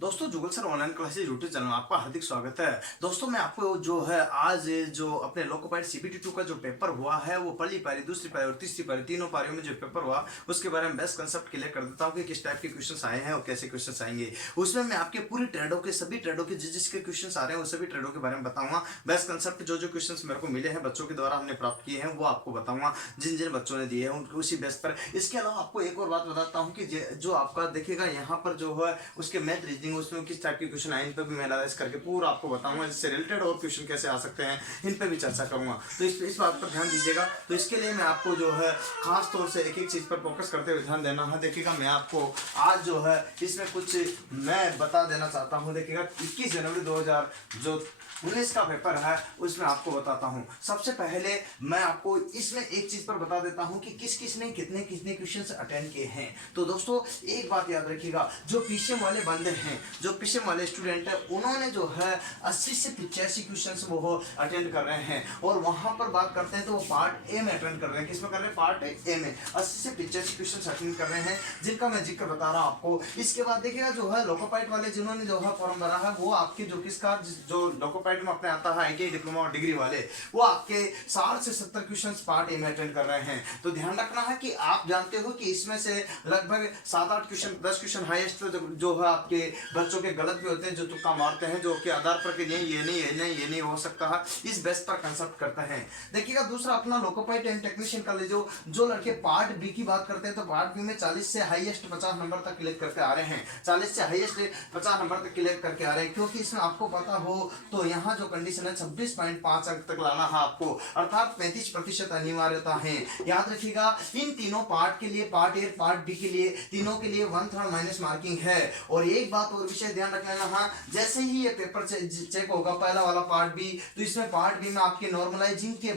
दोस्तों Jugal sir online classes YouTube channel में आपका हार्दिक स्वागत है। दोस्तों मैं आपको जो है आज जो अपने लोकोपाइड सीबीटी 2 का जो पेपर हुआ है वो पहली पारी, दूसरी पारी और तीसरी पारी तीनों पारियों में जो पेपर हुआ उसके बारे में बेस्ट कंसेप्ट क्लियर कर देता हूँ कि किस टाइप के क्वेश्चंस आए हैं और कैसे क्वेश्चंस आएंगे। उसमें मैं आपके पूरी ट्रेडों के सभी ट्रेडों के जिसके क्वेश्चंस आ रहे हैं वो सभी ट्रेडों के बारे में बताऊंगा। बेस्ट कंसेप्ट जो जो क्वेश्चंस मेरे को मिले हैं बच्चों के द्वारा हमने प्राप्त किए हैं वो आपको बताऊंगा, जिन जिन बच्चों ने दिए हैं उनको उसी बेस पर। इसके अलावा आपको एक और बात बताता हूँ कि जो आपका देखिएगा यहाँ पर जो है उसके मैथ रीजनिंग उसमें किस टाइप के क्वेश्चन आए इन पर भी मैं एनालाइज करके पूरा आपको बताऊंगा। इससे रिलेटेड और क्वेश्चन कैसे आ सकते हैं इन पर भी चर्चा करूंगा, तो इस बात पर ध्यान दीजिएगा। तो इसके लिए मैं आपको जो है खास तौर से एक एक चीज पर फोकस करते हुए ध्यान देना है। देखिएगा मैं आपको आज जो है इसमें कुछ मैं बता देना चाहता हूँ। देखिएगा 21 जनवरी 2019 का पेपर है उसमें आपको बताता हूँ। सबसे पहले मैं आपको इसमें एक चीज पर बता देता हूँ कि किस किस ने कितने कितने क्वेश्चन अटेंड किए हैं। तो दोस्तों एक बात याद रखिएगा, जो पीछे वाले बंदे हैं, जो पीछे वाले स्टूडेंट है, उन्होंने जो है 80 से 85 क्वेश्चन वो अटेंड कर रहे हैं। और वहां पर बात करते हैं तो वो पार्ट ए में अटेंड कर रहे हैं। किसमें कर रहे हैं? पार्ट ए में 80 से 85 क्वेश्चन अटेंड कर रहे हैं, जिनका मैं जिक्र बता रहा हूँ आपको। इसके बाद देखिएगा जो है लोकोपाइड वाले जिन्होंने जो है फॉर्म भरा है वो आपके जो किसका जो लोकोपाइड में अपने आता है ITI डिप्लोमा और डिग्री वाले, वो आपके 60 से 70 क्वेश्चन पार्ट ए में अटेंड कर रहे हैं। तो ध्यान रखना है कि आप जानते हो कि इसमें से लगभग 7-8 क्वेश्चन 10 क्वेश्चन हाईएस्ट जो है आपके बच्चों के गलत भी होते हैं, जो तुक्का मारते हैं, जो के आधार पर कि नहीं ये नहीं हो सकता है, इस बेस पर कंसेप्ट करते हैं। देखिएगा दूसरा अपना लोकोपाइड एंड टेक्नीशियन का जो लड़के पार्ट बी की बात करते हैं तो पार्ट बी में 40 से हाईएस्ट 50 नंबर तक क्लियर करके आ रहे हैं। 40 से हाईएस्ट 50 नंबर तक क्लियर करके आ रहे हैं, क्योंकि इसमें आपको पता हो तो यहाँ जो कंडीशन है 26.5 अंक तक लाना है आपको, अर्थात 35% अनिवार्यता है। याद रखिएगा इन तीनों पार्ट के लिए, पार्ट ए पार्ट बी के लिए, तीनों के लिए 1/3 माइनस मार्किंग है। और एक बात और विषय ध्यान रख लेना है, जैसे ही ये पेपर चेक होगा पहला वाला पार्ट बी, तो इसमें पार्ट बी में आपके नॉर्मलाइजिंग के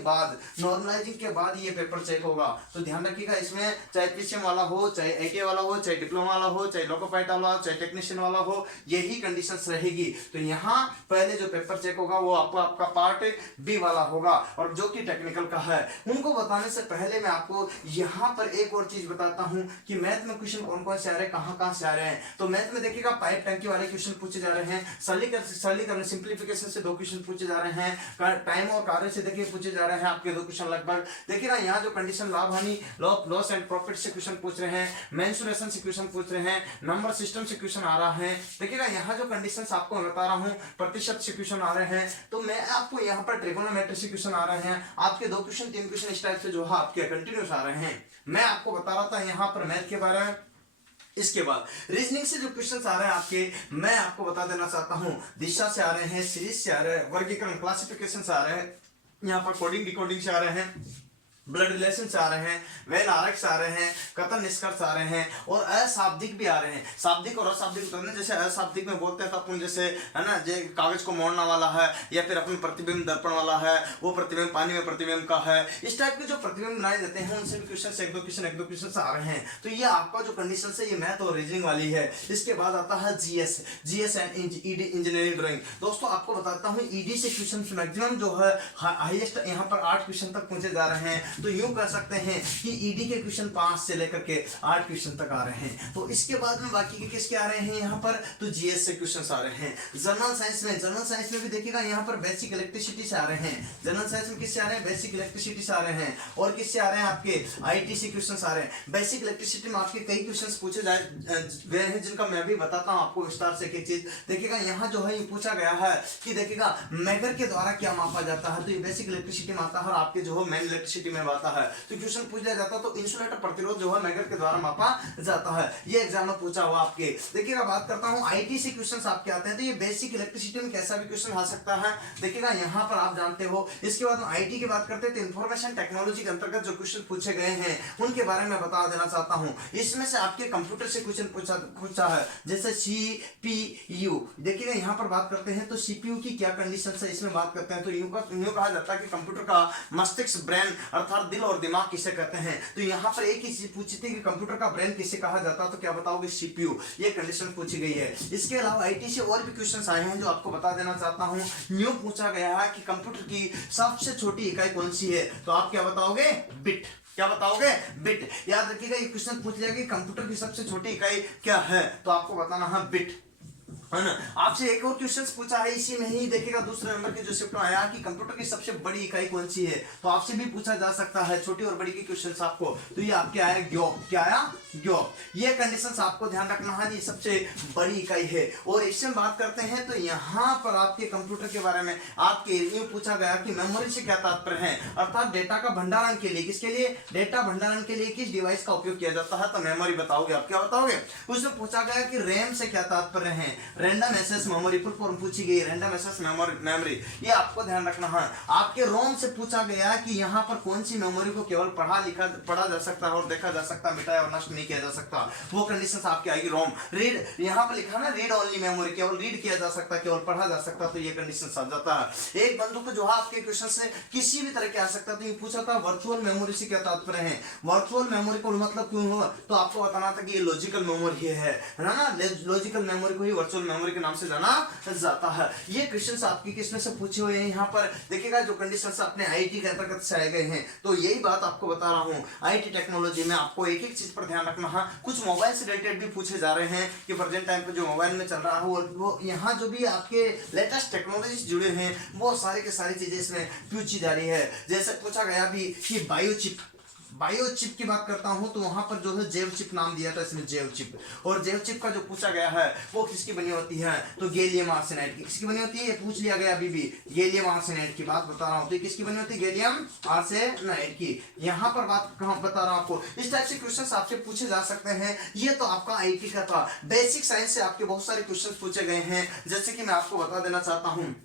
बाद ये पेपर चेक होगा। तो ध्यान रखिएगा इसमें चाहे पीसीएम वाला हो, चाहे ITI वाला हो, चाहे डिप्लोमा वाला हो, चाहे लोकोपाइड वाला हो, चाहे टेक्नीशियन वाला हो, यही कंडीशंस रहेगी। तो यहाँ पहले जो पेपर चेक होगा वो आपका पार्ट बी वाला होगा और जो कि टेक्निकल का है। उनको बताने से पहले मैं आपको यहाँ पर एक और चीज बताता हूँ कि मैथ में क्वेश्चन कौन कौन से आ रहे हैं, कहाँ से आ रहे हैं। तो मैथ में देखिएगा पाइप टंकी वाले क्वेश्चन पूछे जा रहे हैं, सरलीकरण सिंप्लीफिकेशन से 2 क्वेश्चन पूछे जा रहे हैं, टाइम और कार्य से देखिए पूछे जा रहे हैं आपके 2 क्वेश्चन लगभग। देखिएगा यहाँ जो कंडीशन लाभ हानि लॉस एंड प्रॉफिट से क्वेश्चन पूछ रहे हैं, मेंसुरेशन से क्वेश्चन पूछ रहे हैं, नंबर सिस्टम से क्वेश्चन आ रहा है। देखिएगा यहाँ जो कंडीशंस आपको बता रहा हूँ प्रतिशत से क्वेश्चन आ रहे हैं। तो मैं आपको यहाँ पर ट्रिगोनोमेट्री से क्वेश्चन आ रहे हैं, आपके 2 क्वेश्चन 3 क्वेश्चन इस टाइप से जो है आपके कंटिन्यूस आ रहे हैं। मैं आपको बता रहा था यहाँ पर मैथ के बारे में। इसके बाद रीजनिंग से जो क्वेश्चंस आ रहे हैं आपके, मैं आपको बता देना चाहता हूं, दिशा से आ रहे हैं, सीरीज से आ रहे हैं, वर्गीकरण क्लासिफिकेशन से आ रहे हैं, यहाँ पर कोडिंग डिकोडिंग से आ रहे हैं, ब्लड रिलेशन से आ रहे हैं, वेन आरक से आ रहे हैं, कथन निष्कर्ष आ रहे हैं और अशाब्दिक भी आ रहे हैं। शाब्दिक और अशाब्दिक तो नहीं, जैसे अशाब्दिक में बोलते हैं तो अपन जैसे है ना, जो कागज को मोड़ना वाला है या फिर अपन प्रतिबिंब दर्पण वाला है, वो प्रतिबिंब पानी में प्रतिबिंब का है, इस टाइप के जो प्रतिबिंब बनाए जाते हैं उनसे भी क्वेश्चन एक दो क्वेश्चन आ रहे हैं। तो ये आपका जो कंडीशन है ये मैथ और रीजनिंग वाली है। इसके बाद आता है GS and ED engineering drawing. दोस्तों आपको बताता हूँ ईडी से क्वेश्चन मैक्सिमम जो है हाईएस्ट यहाँ पर 8 क्वेश्चन तक पूछे जा रहे हैं। तो यूं कह सकते हैं कि ईडी के क्वेश्चन 5 से लेकर के 8 क्वेश्चन तक आ रहे हैं। तो इसके बाद में बाकी के किसके आ रहे हैं यहाँ पर, तो जीएस से क्वेश्चंस आ रहे हैं। जनरल साइंस में भी देखिएगा यहाँ पर बेसिक इलेक्ट्रिसिटी से आ रहे हैं। जनरल साइंस में किससे आ रहे हैं? बेसिक इलेक्ट्रिसिटी से आ रहे हैं। और किससे आ रहे हैं? आपके आईटी से क्वेश्चंस आ रहे हैं। बेसिक इलेक्ट्रिसिटी में आपके कई क्वेश्चंस पूछे गए हैं, जिनका मैं भी बताता हूँ आपको विस्तार से। एक चीज देखिएगा यहाँ जो है ये पूछा गया है कि देखिएगा मेगर के द्वारा क्या मापा जाता है, तो ये बेसिक इलेक्ट्रिसिटी में आता है और आपके जो है मेन इलेक्ट्रिसिटी में आता है। तो क्वेश्चन पूछ लिया जाता है तो इंसुलेटर प्रतिरोध जो है मेगर के द्वारा मापा जाता है। ये एग्जाम में पूछा हुआ आपके। देखिएगा बात करता हूं आईटी से क्वेश्चंस आपके आते हैं, तो ये बेसिक इलेक्ट्रिसिटी में कैसा भी क्वेश्चन आ सकता है। देखिएगा यहां पर आप जानते हो। इसके बाद आईटी की बात करते हैं तो इंफॉर्मेशन टेक्नोलॉजी के अंतर्गत जो क्वेश्चन पूछे गए हैं उनके बारे में बता देना चाहता हूं। इसमें से आपके कंप्यूटर से क्वेश्चन पूछा है, जैसे सीपीयू। देखिएगा यहां पर बात करते हैं तो सीपीयू की क्या कंडीशन है इसमें बात करते हैं। तो यूं कहा जाता है कि कंप्यूटर का मस्तिष्क, ब्रेन अर्थात दिल और दिमाग किसे कहते हैं। तो यहाँ पर एक ही चीज पूछी थी कि कंप्यूटर का ब्रेन किसे कहा जाता है, तो क्या बताओगे? सीपीयू। ये कंडीशन पूछी गई है। इसके अलावा आईटी से और भी क्वेश्चंस आए हैं जो आपको बता देना चाहता हूँ। न्यू पूछा गया है कि कंप्यूटर की सबसे छोटी इकाई कौन सी है, तो आप क्या बताओगे? बिट। क्या बताओगे? बिट। याद रखिएगा ये क्वेश्चन पूछ लिया कि कंप्यूटर की सबसे छोटी इकाई क्या है, तो आपको बताना है बिट। है ना। आपसे एक और क्वेश्चन पूछा है इसी में ही, देखिएगा दूसरे नंबर के जो शिफ्ट में आया कि कंप्यूटर की सबसे बड़ी इकाई कौन सी है, तो आपसे भी पूछा जा सकता है छोटी और बड़ी के क्वेश्चंस आपको। तो ये आपके आया ग्योप, क्या आया ग्योप। ये कंडीशंस आपको ध्यान रखना है, ये सबसे बड़ी इकाई है। और इससे बात करते हैं तो यहाँ पर आपके कंप्यूटर के बारे में आपके यूं पूछा गया कि मेमोरी से क्या तात्पर्य है, अर्थात डेटा का भंडारण के लिए, किसके लिए, डेटा भंडारण के लिए किस डिवाइस का उपयोग किया जाता है, तो मेमोरी बताओगे आप, क्या बताओगे। उसमें पूछा गया कि रैम से क्या तात्पर्य है, random access memory, full form पूछी गई रैंडम एक्सेस मेमोरी, ये आपको ध्यान रखना है। आपके रोम से पूछा गया कि यहाँ पर कौन सी मेमोरी को केवल पढ़ा जा सकता है और देखा जा सकता है, मिटाया और नष्ट नहीं किया जा सकता, वो कंडीशंस आपकी आएगी। रोम रीड, यहाँ पर लिखा ना रीड ओनली मेमोरी, केवल रीड किया जा सकता है, केवल पढ़ा जा सकता, तो ये कंडीशंस आ जाता है। एक बंदू को जो है आपके क्वेश्चन से किसी भी तरह के आ सकता है, तो ये पूछा था वर्चुअल मेमोरी से क्या तात्पर्य है, वर्चुअल मेमोरी को मतलब क्यों हुआ, तो आपको बताना था कि ये लॉजिकल मेमोरी है ना, लॉजिकल मेमोरी को ही वर्चुअल मेमोरी के नाम से जाना जाता है। ये क्वेश्चंस आपकी किसमें से पूछे हुए हैं, यहाँ पर देखिएगा जो कंडीशंस अपने आईटी के अंतर्गत से आए गए हैं, तो यही बात आपको बता रहा हूँ। आईटी टेक्नोलॉजी में आपको एक एक चीज पर ध्यान रखना है। कुछ मोबाइल से रिलेटेड भी पूछे जा रहे हैं कि प्रेजेंट टाइम पे जो मोबाइल में चल रहा है वो यहाँ जो भी आपके लेटेस्ट टेक्नोलॉजी जुड़े हैं वो सारे के सारी चीजें इसमें पूछी जा रही है। जैसे पूछा गया भी कि बायोचिप की बात करता हूं तो वहां पर जो है जैव चिप नाम दिया था इसमें, जैव चिप। और जैव चिप का जो पूछा गया है वो किसकी बनी होती है, तो गैलियम आर्सेनाइड की। किसकी बनी होती है, ये पूछ लिया गया अभी भी, गैलियम आर्सेनाइड की बात बता रहा हूं, तो किसकी बनी होती है, गैलियम आर्सेनाइड की। यहाँ पर बात कहां बता रहा हूं आपको, इस टाइप से क्वेश्चन आपसे पूछे जा सकते हैं। ये तो आपका आईटी का था। बेसिक साइंस से आपके बहुत सारे क्वेश्चन पूछे गए हैं, जैसे कि मैं आपको बता देना चाहता हूँ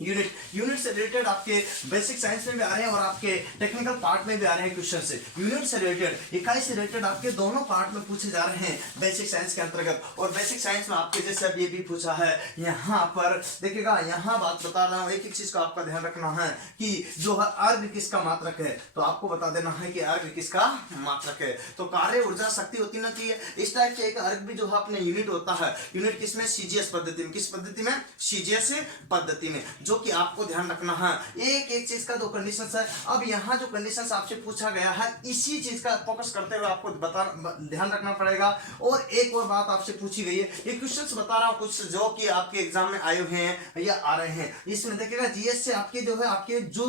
यूनिट से रिलेटेड आपके बेसिक साइंस में भी आ रहे हैं और आपके टेक्निकल पार्ट में भी आ रहे हैं क्वेश्चन से। यूनिट से रिलेटेड, इकाई से रिलेटेड आपके दोनों पार्ट में पूछे जा रहे हैं बेसिक साइंस के अंतर्गत। और बेसिक साइंस में आपके जैसे अब ये भी पूछा है, यहाँ पर देखिएगा, यहाँ बात बता रहा हूँ, एक एक चीज का आपका ध्यान रखना है कि जो है अर्घ किसका मात्रक है, तो आपको बता देना है कि अर्घ किसका मात्रक है। तो कार्य ऊर्जा शक्ति होती ना चाहिए, इस टाइप से एक अर्घ भी जो है अपने यूनिट होता है। यूनिट किसमें, सीजीएस पद्धति में। किस पद्धति में, सीजीएस पद्धति में, जो कि आपको ध्यान रखना है। एक एक चीज का दो कंडीशंस है। अब यहाँ जो कंडीशंस आपसे पूछा गया है इसी चीज का फोकस करते हुए आपको ध्यान रखना पड़ेगा। और एक और बात आपसे पूछी गई है, ये क्वेश्चंस बता रहा हूँ कुछ जो कि आपके एग्जाम में आए हुए हैं या आ रहे हैं। इसमें देखिएगा जीएस से आपके जो है आपके जो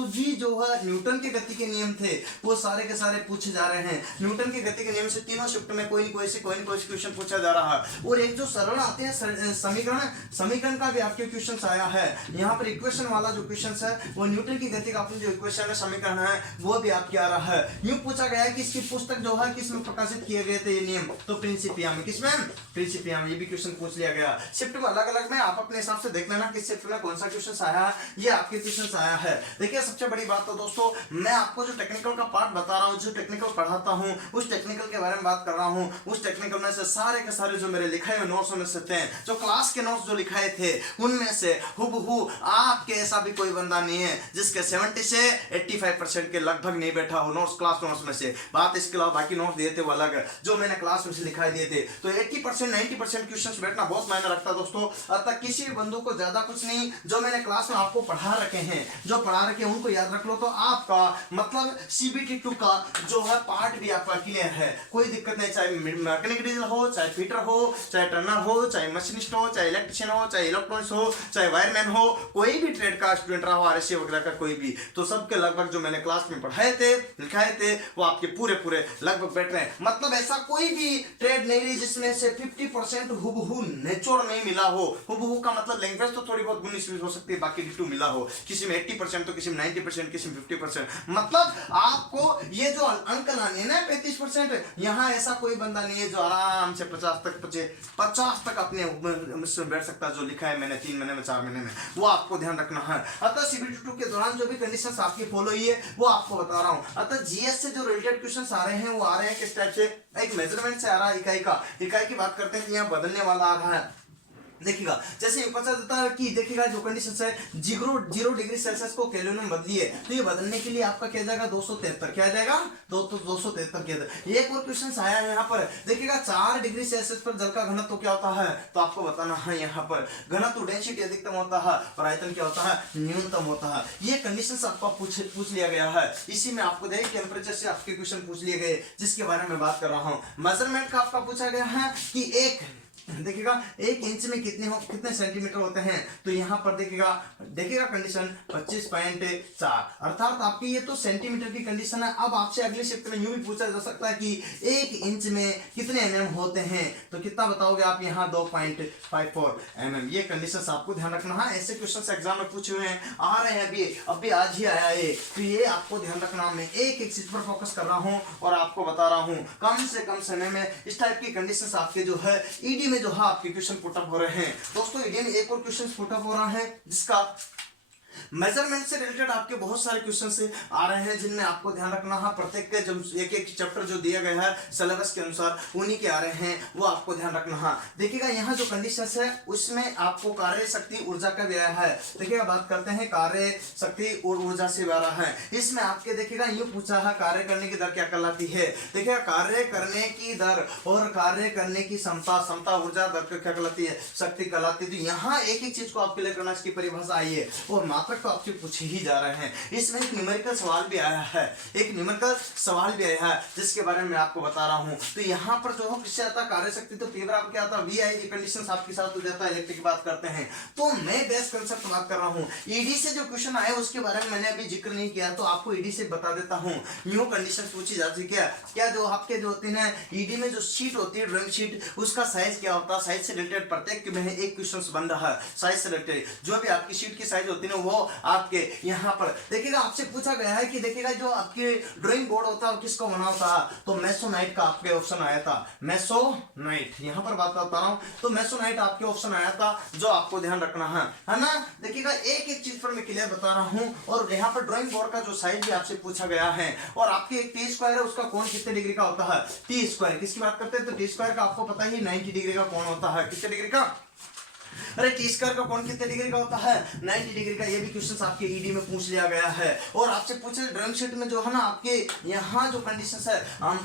है न्यूटन के गति के नियम थे वो सारे के सारे पूछे जा रहे हैं। न्यूटन के गति के नियम से तीनों शिफ्ट में कोई न कोई क्वेश्चन पूछा जा रहा है। और एक जो सरल आते हैं समीकरण का भी आपके क्वेश्चन आया है। यहाँ पर इक्वेशन वाला जो क्वेश्चन है वो न्यूटन की गति का अपने जो इक्वेशन है, समीकरण है, वो भी आपके आ रहा है। यूं पूछा गया है कि इसकी पुस्तक जो है किसमें प्रकाशित किए गए थे ये नियम, तो प्रिंसिपिया में। किसमें, प्रिंसिपिया में। ये भी क्वेश्चन पूछ लिया गया। शिफ्ट में अलग अलग में आप अपने हिसाब से देख लेना किस शिफ्ट में कौन सा क्वेश्चन आया है, ये आपके क्वेश्चन आया है। देखिए सबसे बड़ी बात तो दोस्तों, मैं आपको जो टेक्निकल का पार्ट बता रहा हूँ, जो टेक्निकल पढ़ाता हूँ, उस टेक्निकल के बारे में बात कर रहा हूँ। उस टेक्निकल में से सारे के सारे जो मेरे लिखाए हुए नोट्स में से थे, जो क्लास के नोट्स जो लिखाए थे उनमें से हुबहू आपके ऐसा भी कोई बंदा नहीं है जिसके 70 से 85% के लगभग नहीं बैठा हो नोट्स, क्लास नोट्स में से। बात इसके अलावा बाकी नोट्स दिए थे वो अलग है, जो मैंने क्लास में से लिखाई दिए थे। तो 80% 90% क्वेश्चंस बैठना बहुत मायने रखता है दोस्तों। अतः किसी भी बंदू को ज्यादा कुछ नहीं, जो मैंने क्लास में आपको पढ़ा रखे हैं, जो पढ़ा रखे हैं उनको याद रख लो, तो आपका मतलब CBT 2 का जो है पार्ट भी आपका क्लियर है। कोई दिक्कत नहीं, चाहे मैकेनिक डीजल हो, चाहे फिटर हो, चाहे टर्नर हो, चाहे मशीनिस्ट हो, चाहे इलेक्ट्रिशियन हो, चाहे इलेक्ट्रॉनिक्स हो, चाहे वायरमैन हो, कोई भी ट्रेड का स्टूडेंट रहा हो, RSC वगैरह का कोई भी, तो सबके लगभग जो मैंने क्लास में पढ़ाए थे, लिखाए थे, वो आपके पूरे लगभग बैठ रहे हैं। मतलब ऐसा कोई भी ट्रेड नहीं रही जिसमें से 50% हुबहू निचोड़ नहीं मिला हो। हुबहू का मतलब लैंग्वेज तो थोड़ी बहुत 19-20 हो सकती है, बाकी डिटू मिला हो। किसी में 80% तो किसी में 90%, किसी में 50%। मतलब आपको ये जो अंक लाने हैं ना 35%, यहाँ ऐसा कोई बंदा नहीं है जो आराम से 50 तक अपने बैठ सकता है, जो लिखा है मैंने 3 महीने में 4 महीने में, वो आपको ध्यान रखना है। अतः CBT 2 के दौरान जो भी कंडीशंस आपकी फॉलो हुई है वो आपको बता रहा हूं। अतः जीएस से जो रिलेटेड क्वेश्चंस आ रहे हैं वो आ रहे हैं किस टाइप से, एक मेजरमेंट से आ रहा है, इकाई की बात करते हैं कि यहाँ बदलने वाला आ रहा है। देखिएगा जैसे पता चलता है कि देखिएगा जो कंडीशन है 0 डिग्री सेल्सियस को केल्विन में बदलिए, तो ये बदलने के लिए आपका क्या जाएगा 273, क्या जाएगा 273 किया जाएगा। एक और क्वेश्चन आया है यहाँ पर, देखिएगा 4 डिग्री सेल्सियस पर जल का घनत्व क्या होता है, तो आपको बताना है यहाँ पर घनत्व डेंसिटी अधिकतम होता है और आयतन क्या होता है, न्यूनतम होता है। ये कंडीशन आपका पूछ लिया गया है। इसी में आपको देखिए टेम्परेचर से आपके क्वेश्चन पूछ लिए गए जिसके बारे में बात कर रहा हूँ। मेजरमेंट का आपका पूछा गया है कि देखिएगा 1 इंच में कितने सेंटीमीटर होते हैं, तो यहाँ पर देखिएगा कंडीशन 25.4, अर्थात आपकी ये तो सेंटीमीटर की कंडीशन है। अब आपसे अगले शिफ्ट में यूं भी पूछा जा सकता है कि 1 इंच में कितने mm होते हैं, तो कितना बताओगे आप, यहाँ 2.54 mm। ये कंडीशन आपको ध्यान रखना है, ऐसे क्वेश्चन एग्जाम में पूछे हुए हैं, आ रहे हैं अभी आज ही आया है, तो ये आपको ध्यान रखना। मैं एक चीज पर फोकस कर रहा हूँ और आपको बता रहा हूँ कम से कम समय में इस टाइप की कंडीशंस आपके जो है ईडी में जो है आपके क्वेश्चन पुट अप हो रहे हैं। दोस्तों ईडी में एक और क्वेश्चन पुट अप हो रहा है जिसका मेजरमेंट से रिलेटेड आपके बहुत सारे क्वेश्चन से आ रहे हैं, जिनमें आपको ध्यान रखना है प्रत्येक के जब एक चैप्टर जो दिया गया है सिलेबस के अनुसार उन्हीं के आ रहे हैं, वो आपको ध्यान रखना है। देखिएगा यहाँ जो कंडीशंस है उसमें आपको कार्य शक्ति ऊर्जा का भी आया है। देखिएगा बात करते हैं कार्य शक्ति और ऊर्जा से आ रहा है, इसमें आपके देखिएगा ये पूछा है कार्य करने की दर क्या कहलाती है। देखिएगा कार्य करने की दर और कार्य करने की क्षमता ऊर्जा दर क्या कहलाती है, शक्ति कहलाती है। तो यहाँ एक चीज को आपके लिए करना, इसकी परिभाषा आई है और मात्रक तो आपसे पूछे ही जा रहे हैं। इसमें एक न्यूमेरिकल सवाल भी आया है, जिसके बारे में मैं आपको बता रहा हूं। तो यहाँ पर जो किससे आता है कार्य शक्ति, तो P बराबर क्या आता है, V आई कंडीशंस आपके साथ हो जाता है। इलेक्ट्रिक की बात करते हैं तो मैं बेस कंसेप्ट बात कर रहा हूँ। ईडी से जो क्वेश्चन आए उसके बारे में मैंने अभी जिक्र नहीं किया, तो आपको ईडी से बता देता हूँ। न्यू कंडीशन पूछी जाती है क्या जो आपके जो होती है ईडी में जो शीट होती है, ड्राइंग शीट, उसका साइज क्या होता है, साइज से रिलेटेड प्रत्येक में एक क्वेश्चन बन रहा है। साइज से रिलेटेड जो भी आपकी शीट की साइज होती है वो आपके यहाँ पर देखिएगा आपसे पूछा गया है कि देखिएगा जो आपके ड्राइंग बोर्ड होता है किसको बना होता है, तो मेसोनाइट का आपके ऑप्शन आया था। मेसोनाइट यहाँ पर बात करता रहा हूँ, तो मेसोनाइट आपके ऑप्शन आया था, जो आपको ध्यान रखना है ना। देखिएगा एक चीज पर मैं क्लियर बता रहा हूँ। और यहाँ पर ड्राइंग बोर्ड का जो साइज भी आपसे पूछा गया है, और आपके एक टी स्क्वायर है उसका कोण कितने डिग्री का होता है, टी स्क्वायर किसकी बात करते हैं, तो टी स्क्वायर का आपको पता ही 90 डिग्री का कोण होता है। कितने डिग्री का, अरे टी स्क्वायर का कोण कितने डिग्री का होता है, 90 डिग्री का। ये भी क्वेश्चन आपके ईडी में पूछ लिया गया है। और आपसे पूछे ड्राइंग शीट में जो है ना आपके यहाँ जो कंडीशंस है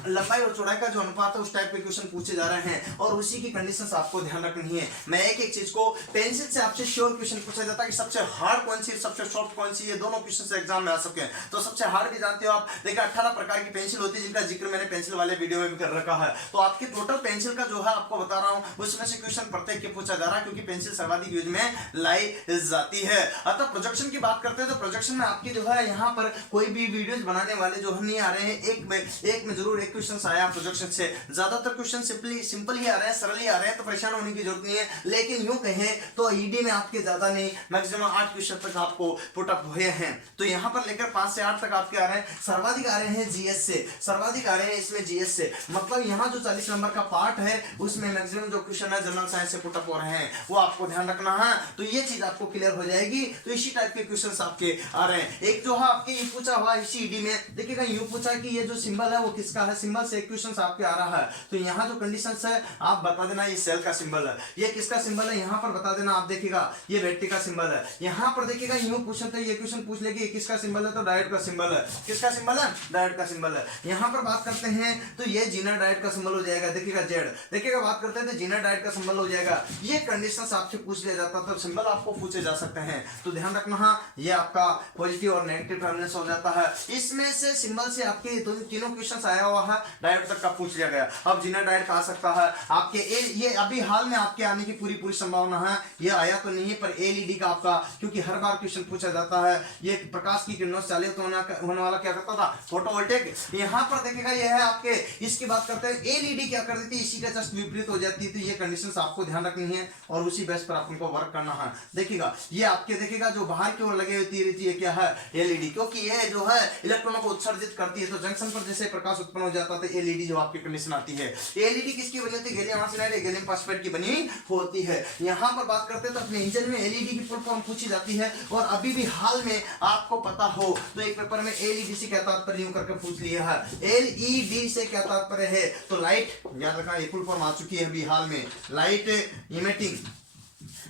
लंबाई और चौड़ाई का जो अनुपात है उस टाइप के क्वेश्चन पूछे जा रहे हैं, और उसी की कंडीशंस आपको ध्यान रखनी है। मैं एक चीज को पेंसिल से आपसे श्योर क्वेश्चन पूछा जाता है कि सबसे हार्ड कौन सी, सबसे सॉफ्ट कौन सी, ये दोनों क्वेश्चन एग्जाम में आ सके। तो सबसे हार्ड भी जानते हो आप, देखिए 18 प्रकार की पेंसिल होती है जिनका जिक्र मैंने पेंसिल वाले वीडियो में भी कर रखा है। तो आपके टोटल पेंसिल का जो है आपको बता रहा हूँ, उसमें से क्वेश्चन प्रत्येक के पूछा जा रहा है, क्योंकि पेंसिल सर्वाधिक यूज में लाई जाती है। अतः प्रोजेक्शन की बात करते हैं तो प्रोजेक्शन में आपकी जो है यहाँ पर कोई भी वीडियोस बनाने वाले जो नहीं आ रहे हैं, एक में जरूर एक क्वेश्चन आया प्रोजेक्शन से, ज्यादातर क्वेश्चन सिंपल ही आ रहे हैं, सरल ही आ रहे हैं, तो परेशान होने की जरूरत नहीं है। लेकिन यूं कहें तो ईडी में आपके ज्यादा नहीं, मैक्सिमम 8 क्वेश्चन तक आपको पुट अप हुए हैं। तो यहाँ पर लेकर 5 से 8 तक आपके आ रहे हैं, सर्वाधिक आ रहे हैं जीएस से, सर्वाधिक आ रहे हैं इसमें जीएस से। मतलब यहाँ जो 40 नंबर का पार्ट है उसमें मैक्सिमम जो क्वेश्चन है जनरल साइंस से पुट अप हो रहे हैं, वो आपको ध्यान रखना है। तो ये चीज आपको क्लियर हो जाएगी। तो इसी टाइप के क्वेश्चंस आपके आ रहे हैं। एक जो है आपके ये पूछा हुआ इसी ईडी में, देखिएगा यूं पूछा कि ये जो सिंबल है वो किसका है, सिंबल से एक क्वेश्चन आपके आ रहा है। तो यहाँ जो कंडीशंस है आप बता देना, ये सेल का सिंबल है, ये किसका सिंबल है यहाँ पर बता देना आप। देखिएगा ये व्यक्ति का सिंबल है। यहाँ पर देखिएगा यूं पूछा था, ये क्वेश्चन पूछ ले कि किसका सिंबल है, तो डायोड का सिंबल है। किसका सिंबल है, डायोड का सिंबल है। यहाँ पर बात करते हैं तो ये जीना डायोड का सिंबल हो जाएगा। देखिएगा जेड, देखिएगा बात करते हैं तो जीना डायोड का सिंबल हो जाएगा। ये कंडीशंस आपसे पूछ लिया जाता तो सिंबल आपको पूछे जा सकते हैं। तो ध्यान रखना, ये आपका पॉजिटिव और नेगेटिव टर्मिनल्स हो जाता है। इसमें से सिंबल से आपके तीनों क्वेश्चंस आया हुआ है, डायोड तक का पूछ लिया गया। अब जीना डायोड का आ सकता है आपके ये अभी हाल में आपके आने की पूरी संभावना है। ये आया तो नहीं है पर एलईडी का आपका, क्योंकि हर बार क्वेश्चन पूछा जाता है, ये प्रकाश की किरणों से चालित होने वाला क्या करता था, फोटोवोल्टेइक। यहाँ पर देखिएगा ये है आपके, इसकी बात करते हैं एलईडी क्या कर देती है, इसी का जस्ट विपरीत हो जाती है। तो ये कंडीशंस आपको ध्यान रखनी है और उसी बेस पर आपको वर्क करना है। देखिएगा ये आपके देखिएगा जो बाहर की ओर लगे हुए तीर ये क्या है, एलईडी, क्योंकि ये जो है इलेक्ट्रॉनों को उत्सर्जित करती है। तो जंक्शन पर जैसे प्रकाश उत्पन्न हो जाता है एलईडी जो आपकी कंडीशन आती है। एलईडी किसकी बनी होती है, गैलियम आर्सेनाइड, गैलियम फास्फेट की बनी होती है। यहाँ पर बात करते हैं तो अपने इंजन में एलईडी की फुल फॉर्म पूछी जाती है। और अभी भी हाल में आपको पता हो तो एक पेपर में एलईडी से क्या तात्पर्य यूं करके पूछ लिया है, एलईडी से क्या तात्पर्य है, तो लाइट, याद रखना ये फुल फॉर्म आ चुकी है अभी हाल में, लाइट इमिटिंग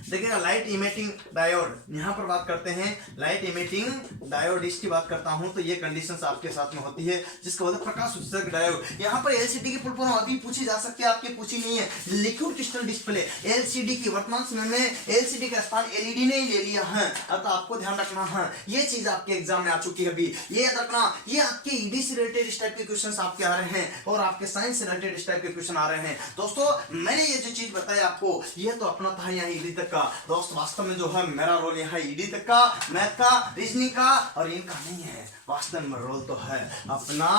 देखिएगा लाइट इमिटिंग डायोड, यहाँ पर बात करते हैं लाइट इमिटिंग डायोड, इसकी बात करता हूं तो ये कंडीशंस आपके साथ में होती है जिसका होता है प्रकाश उत्सर्जक डायोड। यहाँ पर एलसीडी की फुल फॉर्म अभी पूछी जा सकती है, आपकी पूछी नहीं है, लिक्विड क्रिस्टल डिस्प्ले। एलसीडी की वर्तमान समय में एलसीडी का स्थान एलईडी ने ही ले लिया है, अतः आपको ध्यान रखना है, ये चीज आपके एग्जाम में आ चुकी है अभी, ये याद रखना। ये आपके ईडी से रिलेटेड इस टाइप के क्वेश्चन आपके आ रहे हैं और आपके साइंस से रिलेटेड इस टाइप के क्वेश्चन आ रहे हैं। दोस्तों मैंने ये जो चीज बताई आपको, ये तो अपना था यहाँ ईडी तक का। दोस्त वास्तव में जो है मेरा रोल यहाँ ईडी तक का, मैथ का, रीजनिंग का और इनका नहीं है, वास्तव में रोल तो है अपना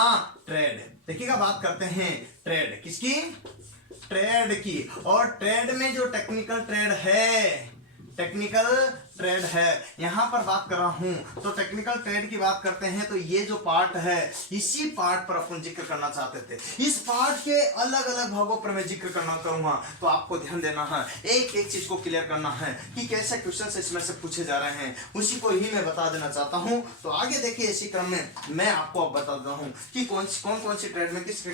ट्रेड। देखिएगा बात करते हैं ट्रेड किसकी, ट्रेड की। और ट्रेड में जो टेक्निकल ट्रेड है, टेक्निकल ट्रेड है, यहां पर बात कर रहा हूं तो टेक्निकल ट्रेड की बात करते हैं तो ये जो पार्ट है इसी पार्ट पर अपन जिक्र करना चाहते थे। इस पार्ट के अलग अलग भागों पर मैं जिक्र करना करूंगा, तो आपको ध्यान देना है, एक एक चीज को क्लियर करना है कि कैसे क्वेश्चन इसमें से पूछे जा रहे हैं, उसी को ही मैं बता देना चाहता हूं। तो आगे देखिए इसी क्रम में मैं आपको अब बता देता हूं कि कौन सी ट्रेड में किस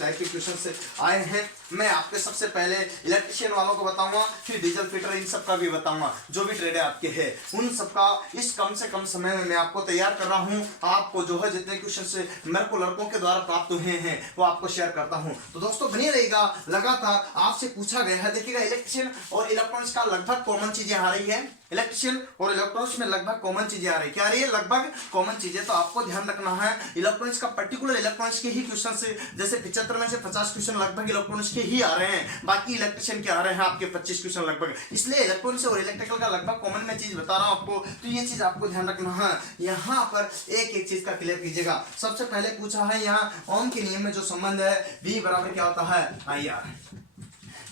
टाइप के क्वेश्चन से आए हैं। मैं आपके सबसे पहले इलेक्ट्रिशियन वालों को बताऊंगा, फिर डीजल फिटर इन सब का भी बताऊंगा, जो भी ट्रेड है आपके है उन सबका इस कम से कम समय में मैं आपको तैयार कर रहा हूं। आपको जो है जितने क्वेश्चन से मेरे को लड़कों के द्वारा प्राप्त हुए हैं वो आपको शेयर करता हूं। तो दोस्तों बने रहेगा, लगातार आपसे पूछा गया है। देखिएगा इलेक्ट्रिशियन और इलेक्ट्रॉनिक्स का लगभग कॉमन चीजें आ रही है, इलेक्ट्रिशियन और इलेक्ट्रॉनिक्स में लगभग कॉमन चीजें आ रही है। क्या आ रही है? लगभग कॉमन चीजें। तो आपको ध्यान रखना है इलेक्ट्रॉनिक्स का, पर्टिकुलर इलेक्ट्रॉनिक्स के ही क्वेश्चन से, जैसे 75 में से 50 क्वेश्चन लगभग इलेक्ट्रॉनिक्स के ही आ रहे हैं, बाकी इलेक्ट्रिशियन के आ रहे हैं आपके 25 क्वेश्चन लगभग। इसलिए इलेक्ट्रॉनिक्स और इलेक्ट्रिकल का लगभग कॉमन में चीज बता रहा हूं आपको, तो ये चीज आपको ध्यान रखना है। यहाँ पर एक एक चीज का क्लियर कीजिएगा। सबसे पहले पूछा है यहाँ ओम के नियम में जो संबंध है, V बराबर क्या होता है? IR।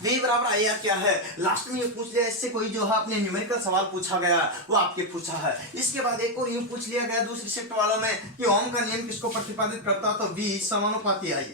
V बराबर IR क्या है? लास्ट में ये पूछ लिया, इससे कोई जो है अपने न्यूमेरिकल सवाल पूछा गया वो आपके पूछा है। इसके बाद एक और यूं पूछ लिया गया दूसरी शिफ्ट वालों में कि ओम का नियम किसको प्रतिपादित करता, तो V समानुपाती I।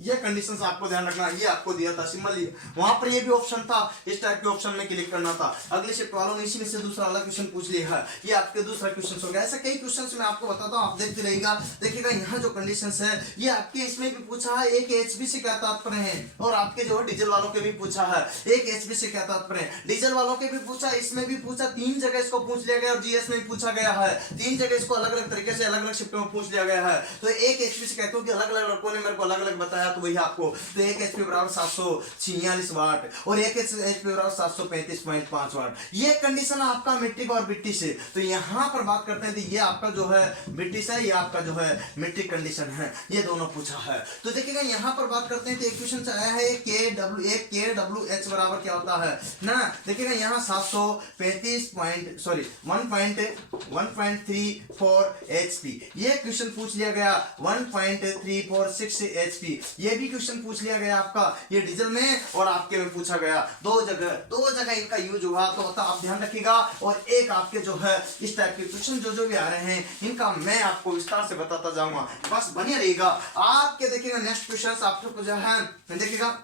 ये कंडीशंस आपको ध्यान रखना, ये आपको दिया था सिंबल, वहां पर ये भी ऑप्शन था, इस टाइप के ऑप्शन में क्लिक करना था। अगले शिफ्ट वालों ने इसी में से दूसरा अलग क्वेश्चन पूछ लिया है, ये आपके दूसरा क्वेश्चन हो गया। ऐसा कई क्वेश्चन मैं आपको बताता हूँ, आप देखते रहिएगा। देखिएगा यहाँ जो कंडीशंस है ये आपके इसमें भी पूछा है, एक एचपी से क्या तात्पर्य है, और आपके जो है डीजल वालों के भी पूछा है, एक एचपी से क्या तात्पर्य है, डीजल वालों के भी पूछा, इसमें भी पूछा, 3 जगह इसको पूछ लिया गया और जीएस में भी पूछा गया है, 3 जगह इसको अलग अलग तरीके से अलग अलग शिफ्ट में पूछ लिया गया है। तो एक एचपी से कहते हो कि अलग अलग लड़कों ने मेरे को अलग अलग बताया, तो वही आपको, तो एक एचपी बराबर 746 वाट और एक एचपी बराबर 735.5 वाट। ये कंडीशन आपका मेट्रिक और बिट्टी से। तो यहाँ पर बात करते हैं तो ये आपका जो है बिट्टी से, ये आपका जो है मेट्रिक कंडीशन है, ये दोनों पूछा है। तो देखिएगा यहाँ पर बात करते हैं तो एक क्वेश्चन से आया है KWH बराबर क्या होता है ना। देखिएगा यहाँ 1.34 HP, ये क्वेश्चन पूछ लिया गया। 1.346 HP, ये भी क्वेश्चन पूछ लिया गया आपका, ये डीजल में और आपके में पूछा गया। दो जगह इनका यूज हुआ, तो आप ध्यान रखिएगा। और एक आपके जो है इस टाइप के क्वेश्चन जो भी आ रहे हैं इनका मैं आपको विस्तार से बताता जाऊंगा, बस बने रहिएगा। आपके देखिएगा नेक्स्ट क्वेश्चन आपको जो है देखिएगा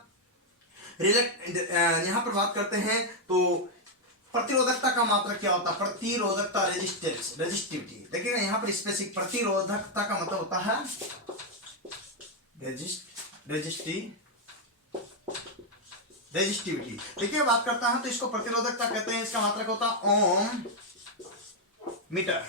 यहाँ पर बात करते हैं तो प्रतिरोधकता का मात्रक क्या होता है? प्रतिरोधकता, रेजिस्टिविटी। देखिएगा यहाँ पर स्पेसिफिक प्रतिरोधकता का मतलब होता है रेजिस्टिविटी। देखिए बात करता है तो इसको प्रतिरोधकता कहते हैं, इसका मात्रक होता है ओम मीटर।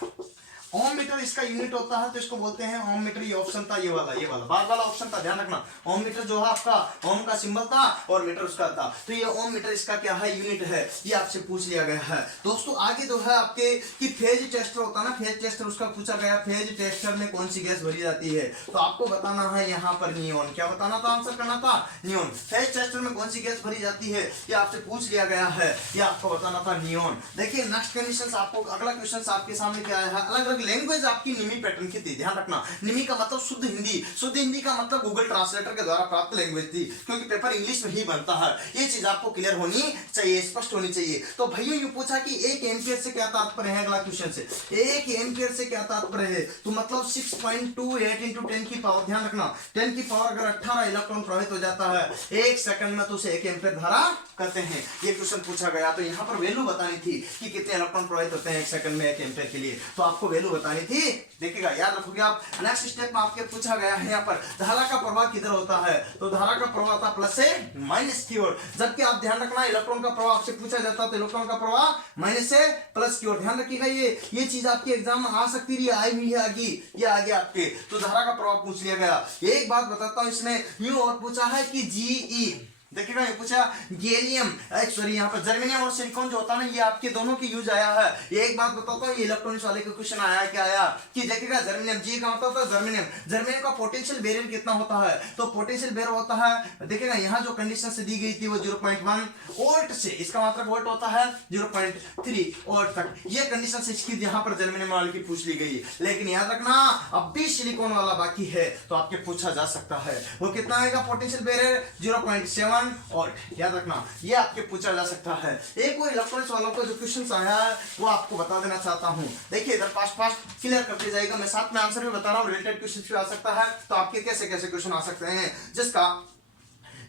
ओम मीटर इसका यूनिट होता है, तो इसको बोलते हैं ओम मीटर। ये ऑप्शन था, ये वाला बार वाला ऑप्शन था, ध्यान रखना। ओम मीटर जो है आपका ओम का सिंबल था और मीटर उसका था, तो ये ओम मीटर इसका क्या है? यूनिट है। ये आपसे पूछ लिया गया है। दोस्तों आगे जो है आपके कि फेज टेस्टर होता है ना, फेज टेस्टर उसका पूछा गया, फेज टेस्टर में कौन सी गैस भरी जाती है, तो आपको बताना है यहाँ पर नियोन। क्या बताना था? आंसर करना था नियोन। फेज टेस्टर में कौन सी गैस भरी जाती है ये आपसे पूछ लिया गया है, ये आपको बताना था नियोन। देखिए नेक्स्ट कंडीशन आपको, अगला क्वेश्चन आपके सामने क्या है? अलग अलग लैंग्वेज आपकी निमी पैटर्न की थी, ध्यान रखना। निमी का मतलब शुद्ध हिंदी, शुद्ध हिंदी का मतलब गूगल ट्रांसलेटर के द्वारा प्राप्त लैंग्वेज थी, क्योंकि पेपर इंग्लिश में ही बनता है। ये चीज आपको क्लियर होनी चाहिए, स्पष्ट होनी चाहिए। तो भैया ये पूछा कि 1 एम्पियर से क्या तात्पर्य है? अगला क्वेश्चन से 1 एम्पियर से क्या तात्पर्य है, तो मतलब 6.28 × 10 की पावर, ध्यान रखना 10 की पावर अगर 18 इलेक्ट्रॉन प्रवाहित हो जाता है 1 सेकंड में, तो उसे 1 एम्पियर धारा कहते हैं। ये क्वेश्चन पूछा गया, तो यहाँ पर वैल्यू बतानी थी कि कितने इलेक्ट्रॉन प्रवाहित होते हैं 1 सेकंड में 1 एम्पियर के लिए, तो आपको वैल्यू वैल्यू बतानी थी। देखिएगा याद रखोगे आप। नेक्स्ट स्टेप में आपके पूछा गया है यहाँ पर धारा का प्रवाह किधर होता है, तो धारा का प्रवाह होता है प्लस से माइनस की ओर। जबकि आप ध्यान रखना इलेक्ट्रॉन का प्रवाह आपसे पूछा जाता है तो इलेक्ट्रॉन का प्रवाह माइनस से प्लस की ओर। ध्यान रखिएगा ये चीज आपके एग्जाम में आ सकती रही, आई हुई है आगे, ये आगे आपके। तो धारा का प्रवाह पूछ लिया गया। एक बात बताता हूं, इसमें यूं और पूछा है कि जीई, देखिएगा ये पूछा गैलियम सॉरी यहाँ पर जर्मेनियम और सिलिकॉन जो होता है ना, ये आपके दोनों की यूज आया है। ये एक बात बताता हूँ, ये इलेक्ट्रॉनिक्स वाले का क्वेश्चन आया क्या आया कि देखिएगा जर्मेनियम जी का होता है जर्मेनियम का पोटेंशियल बैरियर कितना होता है, तो पोटेंशियल बैरियर होता है देखिएगा यहाँ जो कंडीशन से दी गई थी वो 0.1 वोल्ट से, इसका मतलब वोल्ट होता है 0.3 वोल्ट तक। ये कंडीशन से इसकी यहाँ पर जर्मेनियम वाले की पूछ ली गई। लेकिन याद रखना अब भी सिलिकॉन वाला बाकी है, तो आपके पूछा जा सकता है वो कितना आएगा पोटेंशियल बैरियर 0.7 और याद रखना ये आपके पूछा जा सकता है। एक और इलेक्ट्रॉनिक्स वालों को जो क्वेश्चन आया है वो आपको बता देना चाहता हूं। देखिए इधर फास्ट क्लियर करते जाएगा, मैं साथ में आंसर भी बता रहा हूं, रिलेटेड क्वेश्चन भी आ सकता है। तो आपके कैसे कैसे क्वेश्चन आ सकते हैं जिसका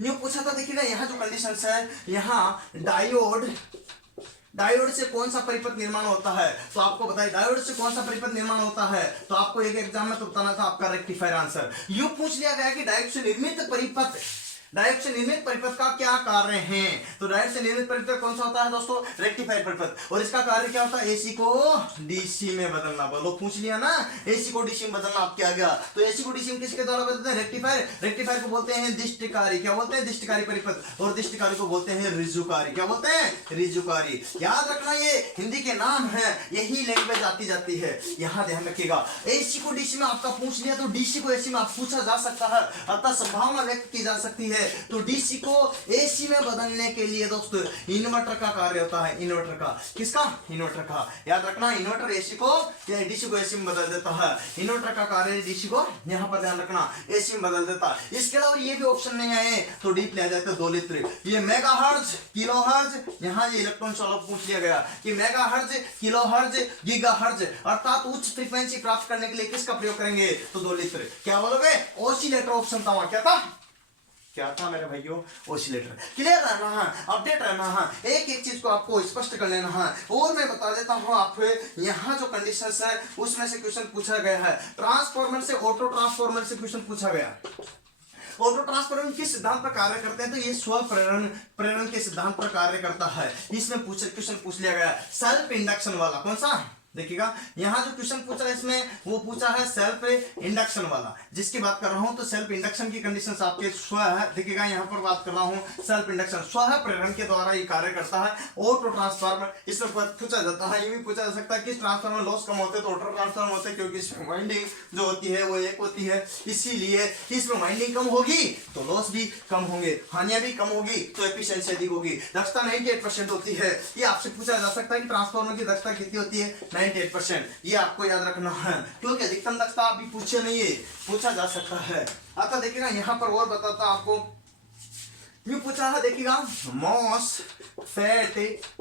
न्यू पूछा था। देखिएगा यहाँ जो कंडीशन है, यहाँ डायोड से कौन सा परिपथ निर्माण होता है, तो आपको बताइए डायोड से कौन सा परिपथ निर्माण होता है, तो आपको एक एग्जाम में तो बताना था आपका रेक्टिफायर आंसर। यू पूछ लिया गया कि डायोड से निर्मित परिपथ का क्या कार्य है, तो डायोड से निर्मित परिपथ कौन सा होता है दोस्तों, रेक्टिफायर परिपथ। और इसका कार्य क्या होता है, एसी को डीसी में बदलना। बोलो पूछ लिया ना, एसी को डीसी में बदलना आपके आ गया। तो एसी को डीसी में किसके द्वारा बदलते हैं, रेक्टिफायर को बोलते हैं दिष्टकारी। क्या बोलते हैं, दिष्टकारी परिपथ। और दिष्टकारी को बोलते हैं रिजुकारी। क्या बोलते हैं, रिजुकारी। याद रखना ये हिंदी के नाम है, यही लैंग्वेज आती जाती है, यहाँ ध्यान रखिएगा। एसी को डीसी में आपका पूछ लिया तो डीसी को एसी में आप पूछा जा सकता है, अतः संभावना व्यक्त की जा सकती है। तो डीसी को एसी में बदलने के लिए दोस्तों इन्वर्टर का कार्य होता है, इन्वर्टर का, किसका, इन्वर्टर का। याद रखना इन्वर्टर एसी को या डीसी को एसी में बदल देता है, इन्वर्टर का कार्य डीसी को यहाँ पर ध्यान रखना एसी में बदल देता है। इसके अलावा ये भी ऑप्शन नहीं आए तो डीप ले जाते 2 लीटर। ये मेगाहर्ट्ज, किलोहर्ट्ज, यहाँ ये इलेक्ट्रॉन वाला पूछ लिया गया कि मेगाहर्ट्ज, किलोहर्ट्ज, गीगाहर्ट्ज, अर्थात उच्च फ्रीक्वेंसी प्राप्त करने के लिए किसका प्रयोग करेंगे, तो 2 लीटर। क्या बोलोगे, ऑसिलेटर ऑप्शन था वहां, क्या था मेरे भाइयों, ऑसिलेटर। क्लियर रहना है, अपडेट रहना है, एक एक चीज को आपको स्पष्ट कर लेना है। और मैं बता देता हूं आपको यहाँ जो कंडीशंस है उसमें से क्वेश्चन पूछा गया है। ट्रांसफॉर्मर से ऑटो ट्रांसफॉर्मर से क्वेश्चन पूछा गया। ऑटो ट्रांसफॉर्मर किस सिद्धांत पर कार्य करते हैं, तो ये स्व प्रेरण के सिद्धांत पर कार्य करता है। इसमें क्वेश्चन पूछ लिया गया सेल्फ इंडक्शन वाला, कौन सा, देखिएगा यहाँ जो क्वेश्चन पूछा है इसमें वो पूछा है सेल्फ इंडक्शन वाला। जिसकी बात कर रहा हूं तो सेल्फ इंडक्शन की कंडीशंस आपके स्व है। देखिएगा यहाँ पर बात कर रहा हूं सेल्फ इंडक्शन, स्व प्रेरण के द्वारा ये कार्य करता है। ऑटो ट्रांसफार्मर इसमें पूछा जाता है, ये भी पूछा जा सकता है कि ट्रांसफार्मर लॉस कम होते हैं तो ऑटो ट्रांसफार्मर होते हैं, क्योंकि इसमें वाइंडिंग जो होती है वो एक होती है, इसीलिए इसमें वाइंडिंग कम होगी तो लॉस भी कम होंगे, हानियां भी कम होगी तो एफिशिएंसी अधिक होगी। दक्षता 98% होती है। ये आपसे पूछा जा सकता है कि ट्रांसफार्मर की दक्षता कितनी होती है, 98%। ये आपको याद रखना है, क्योंकि अधिकतम दक्षता अभी पूछे नहीं है, पूछा जा सकता है। आता देखिएगा यहाँ पर और बताता आपको, ये पूछा है देखिएगा मॉसफेट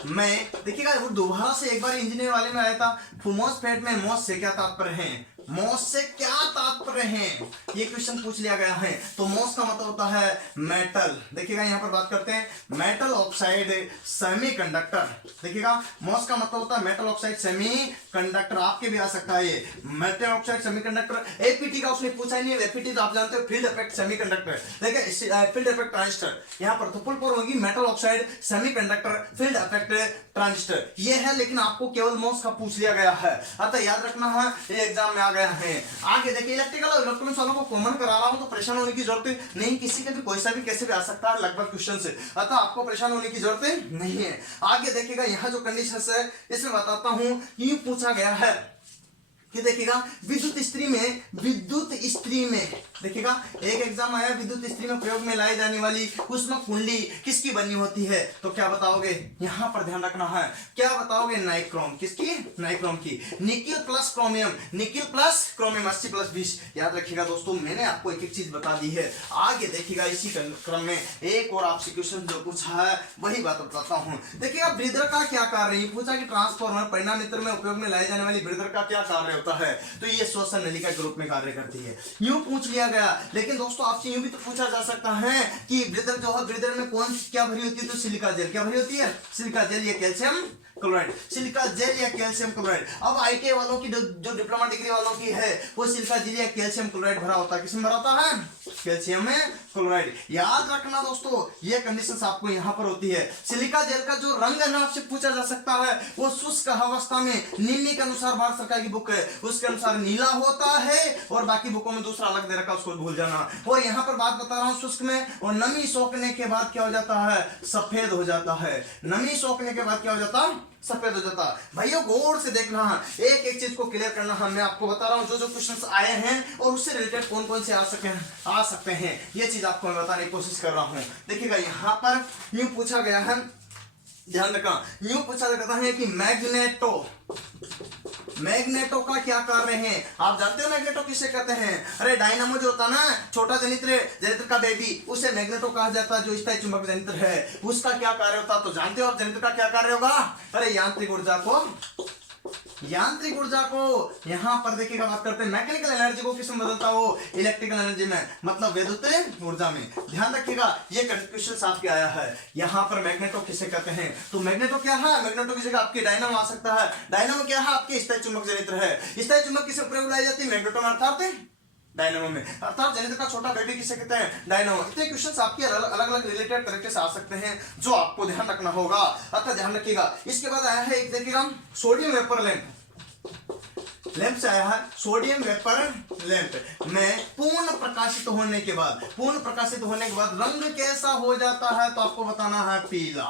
में, देखिएगा वो दोबारा से एक बार इंजीनियर वाले में आया था। मॉसफेट में मॉस से क्या तात्पर्य है, मॉस से क्या तात्पर्य है, ये क्वेश्चन पूछ लिया गया है। तो मॉस का मतलब होता है मेटल। देखिएगा यहाँ पर बात करते हैं मेटल ऑक्साइड सेमीकंडक्टर। देखिएगा मॉस का मतलब होता है मेटल ऑक्साइड सेमीकंडक्टर, आपके भी आ सकता है ये मेटल ऑक्साइड सेमीकंडक्टर। एपीटी का उसने पूछा नहीं है, एपीटी तो आप जानते हो फील्ड इफेक्ट सेमीकंडक्टर। देखिए फील्ड इफेक्ट ट्रांजिस्टर यहाँ पर तो फुल फॉर्म होगी metal oxide semiconductor field effect transistor, ये है। लेकिन आपको केवल मॉस का पूछ लिया गया है, अतः याद रखना है, ये एग्जाम में आ गया है। आगे देखिए इलेक्ट्रिकल और इलेक्ट्रॉनिक्स वालों को कॉमन करा रहा हूं तो परेशान होने की जरूरत नहीं, किसी का भी कोई सा भी कैसे भी आ सकता है लगभग क्वेश्चन से, अतः आपको परेशान होने की जरूरत नहीं है। आगे देखिएगा यहाँ जो कंडीशन है इसमें बताता हूं, ये पूछा गया है कि देखिएगा विद्युत इस्त्री में देखिएगा एक एग्जाम आया, विद्युत इस्त्री में प्रयोग में लाई जाने वाली ऊष्मक कुंडली किसकी बनी होती है, तो क्या बताओगे, यहाँ पर ध्यान रखना है, क्या बताओगे, नाइक्रोम, किसकी, नाइक्रोम की। Nickel plus chromium, nickel plus chromium 80 + 20। याद रखिएगा दोस्तों, मैंने आपको एक एक चीज बता दी है। आगे देखिएगा इसी क्रम में एक और आपसे क्वेश्चन जो पूछा है वही बात बताता हूँ। देखिएगा ब्रीदर का क्या कार्य है, पूछा कि ट्रांसफॉर्मर परिणाम यंत्र में उपयोग में लाई जाने वाली ब्रीदर का क्या कार्य होता है, तो ये श्वसन नलिका के रूप में कार्य करती है। यूं पूछ लिया गया। लेकिन दोस्तों आपसे यूं भी तो पूछा जा सकता है कि ब्रीदर जो है, ब्रीदर में कौन क्या भरी होती है, तो सिलिका जेल। क्या भरी होती है, सिलिका जेल। ये कैल्शियम क्लोराइड, सिलिका जेल या कैल्शियम क्लोराइड। अब आईटीआई वालों की जो डिप्लोमा डिग्री वालों की है वो सिलिका जेल या कैल्शियम क्लोराइड भरा होता है। किसमें भरा होता है? कैल्शियम में क्लोराइड। याद रखना दोस्तों, ये कंडीशंस आपको यहाँ पर होती है। सिलिका जेल का जो रंग है ना आपसे पूछा जा सकता है, वो शुष्क अवस्था में निम्न के अनुसार भारत सरकार की बुक है उसके अनुसार नीला होता है, और बाकी बुकों में दूसरा अलग दे रखा, उसको भूल जाना। और यहाँ पर बात बता रहा हूँ शुष्क में, और नमी सोखने के बाद क्या हो जाता है? सफेद हो जाता है। नमी सोखने के बाद क्या हो जाता? सफेद हो जाता। भाइयों गौर से देखना है, एक एक चीज को क्लियर करना है। मैं आपको बता रहा हूं जो जो क्वेश्चंस आए हैं और उससे रिलेटेड कौन कौन से आ सकते हैं, ये चीज आपको मैं बताने की कोशिश कर रहा हूं। देखिएगा यहाँ पर यूं पूछा गया है, ध्यान रखना, यूं पूछा जाता है कि मैग्नेटो का क्या कार्य है? आप जानते हो मैग्नेटो किसे कहते हैं? अरे डायनामो जो होता है ना, छोटा जनित्र का बेबी, उसे मैग्नेटो कहा जाता है। जो स्थायी चुंबक जनित्र है उसका क्या कार्य होता है? तो जानते हो आप जनित्र का क्या कार्य होगा? अरे यांत्रिक ऊर्जा को यहाँ पर देखिएगा बात करते हैं। मैकेनिकल एनर्जी को किसमें बदलता हो? इलेक्ट्रिकल एनर्जी में, मतलब विद्युत ऊर्जा में। ध्यान रखिएगा ये क्वेश्चन आपके आया है। यहाँ पर मैग्नेटो किसे कहते हैं? तो मैग्नेटो क्या है? मैग्नेटो की जगह आपके डायनामो आ सकता है। डायनामो क्या है? आपके स्थायी चुंबक जनित्र है। स्थायी चुंबक किसे प्रयोग लाई जाती है? मैग्नेटो में, अर्थात डायनामो में। अर्थात जनित्र का छोटा बेबी किसे कहते हैं? डायनामो। इतने क्वेश्चंस आपके अलग अलग रिलेटेड तरीके से आ सकते हैं जो आपको ध्यान रखना होगा। अतः ध्यान रखिएगा। इसके बाद आया है एक, देखिएगा सोडियम वेपर लैंप से आया है। सोडियम वेपर लैंप में पूर्ण प्रकाशित होने के बाद रंग कैसा हो जाता है? तो आपको बताना है पीला।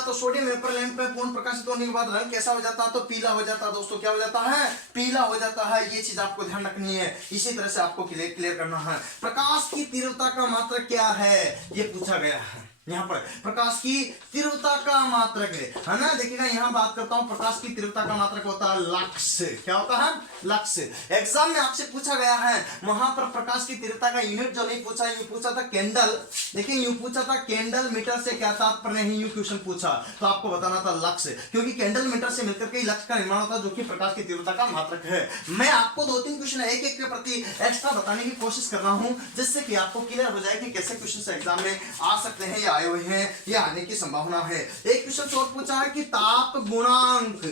तो सोडियम वेपर लैंप में पूर्ण प्रकाशित होने के बाद रंग कैसा हो जाता है? तो पीला हो जाता है। दोस्तों क्या हो जाता है? पीला हो जाता है। ये चीज आपको ध्यान रखनी है। इसी तरह से आपको क्लियर करना है। प्रकाश की तीव्रता का मात्रक क्या है? ये पूछा गया है। यहाँ पर प्रकाश की तीव्रता का मात्रक है ना। देखिएगा यहाँ बात करता हूं, प्रकाश की तीव्रता का मात्रक होता है लक्स। क्या होता है? लक्स। एग्जाम में आपसे पूछा गया है, वहां पर प्रकाश की तीव्रता का यूनिट जो नहीं पूछा, यूं पूछा था कैंडल। देखिए यूं पूछा था कैंडल मीटर से क्या तात्पर्य है, यूं क्वेश्चन पूछा तो आपको बताना था लक्स, क्योंकि कैंडल मीटर से मिलकर के लक्स का निर्माण होता है जो कि प्रकाश की तीव्रता का मात्रक है। मैं आपको 2-3 क्वेश्चन एक के प्रति एक्स्ट्रा बताने की कोशिश कर रहा हूं, जिससे कि आपको क्लियर हो जाए कि कैसे क्वेश्चन एग्जाम में आ सकते हैं या आए हुए हैं या आने की संभावना है। एक क्वेश्चन और पूछा है कि ताप गुणांक,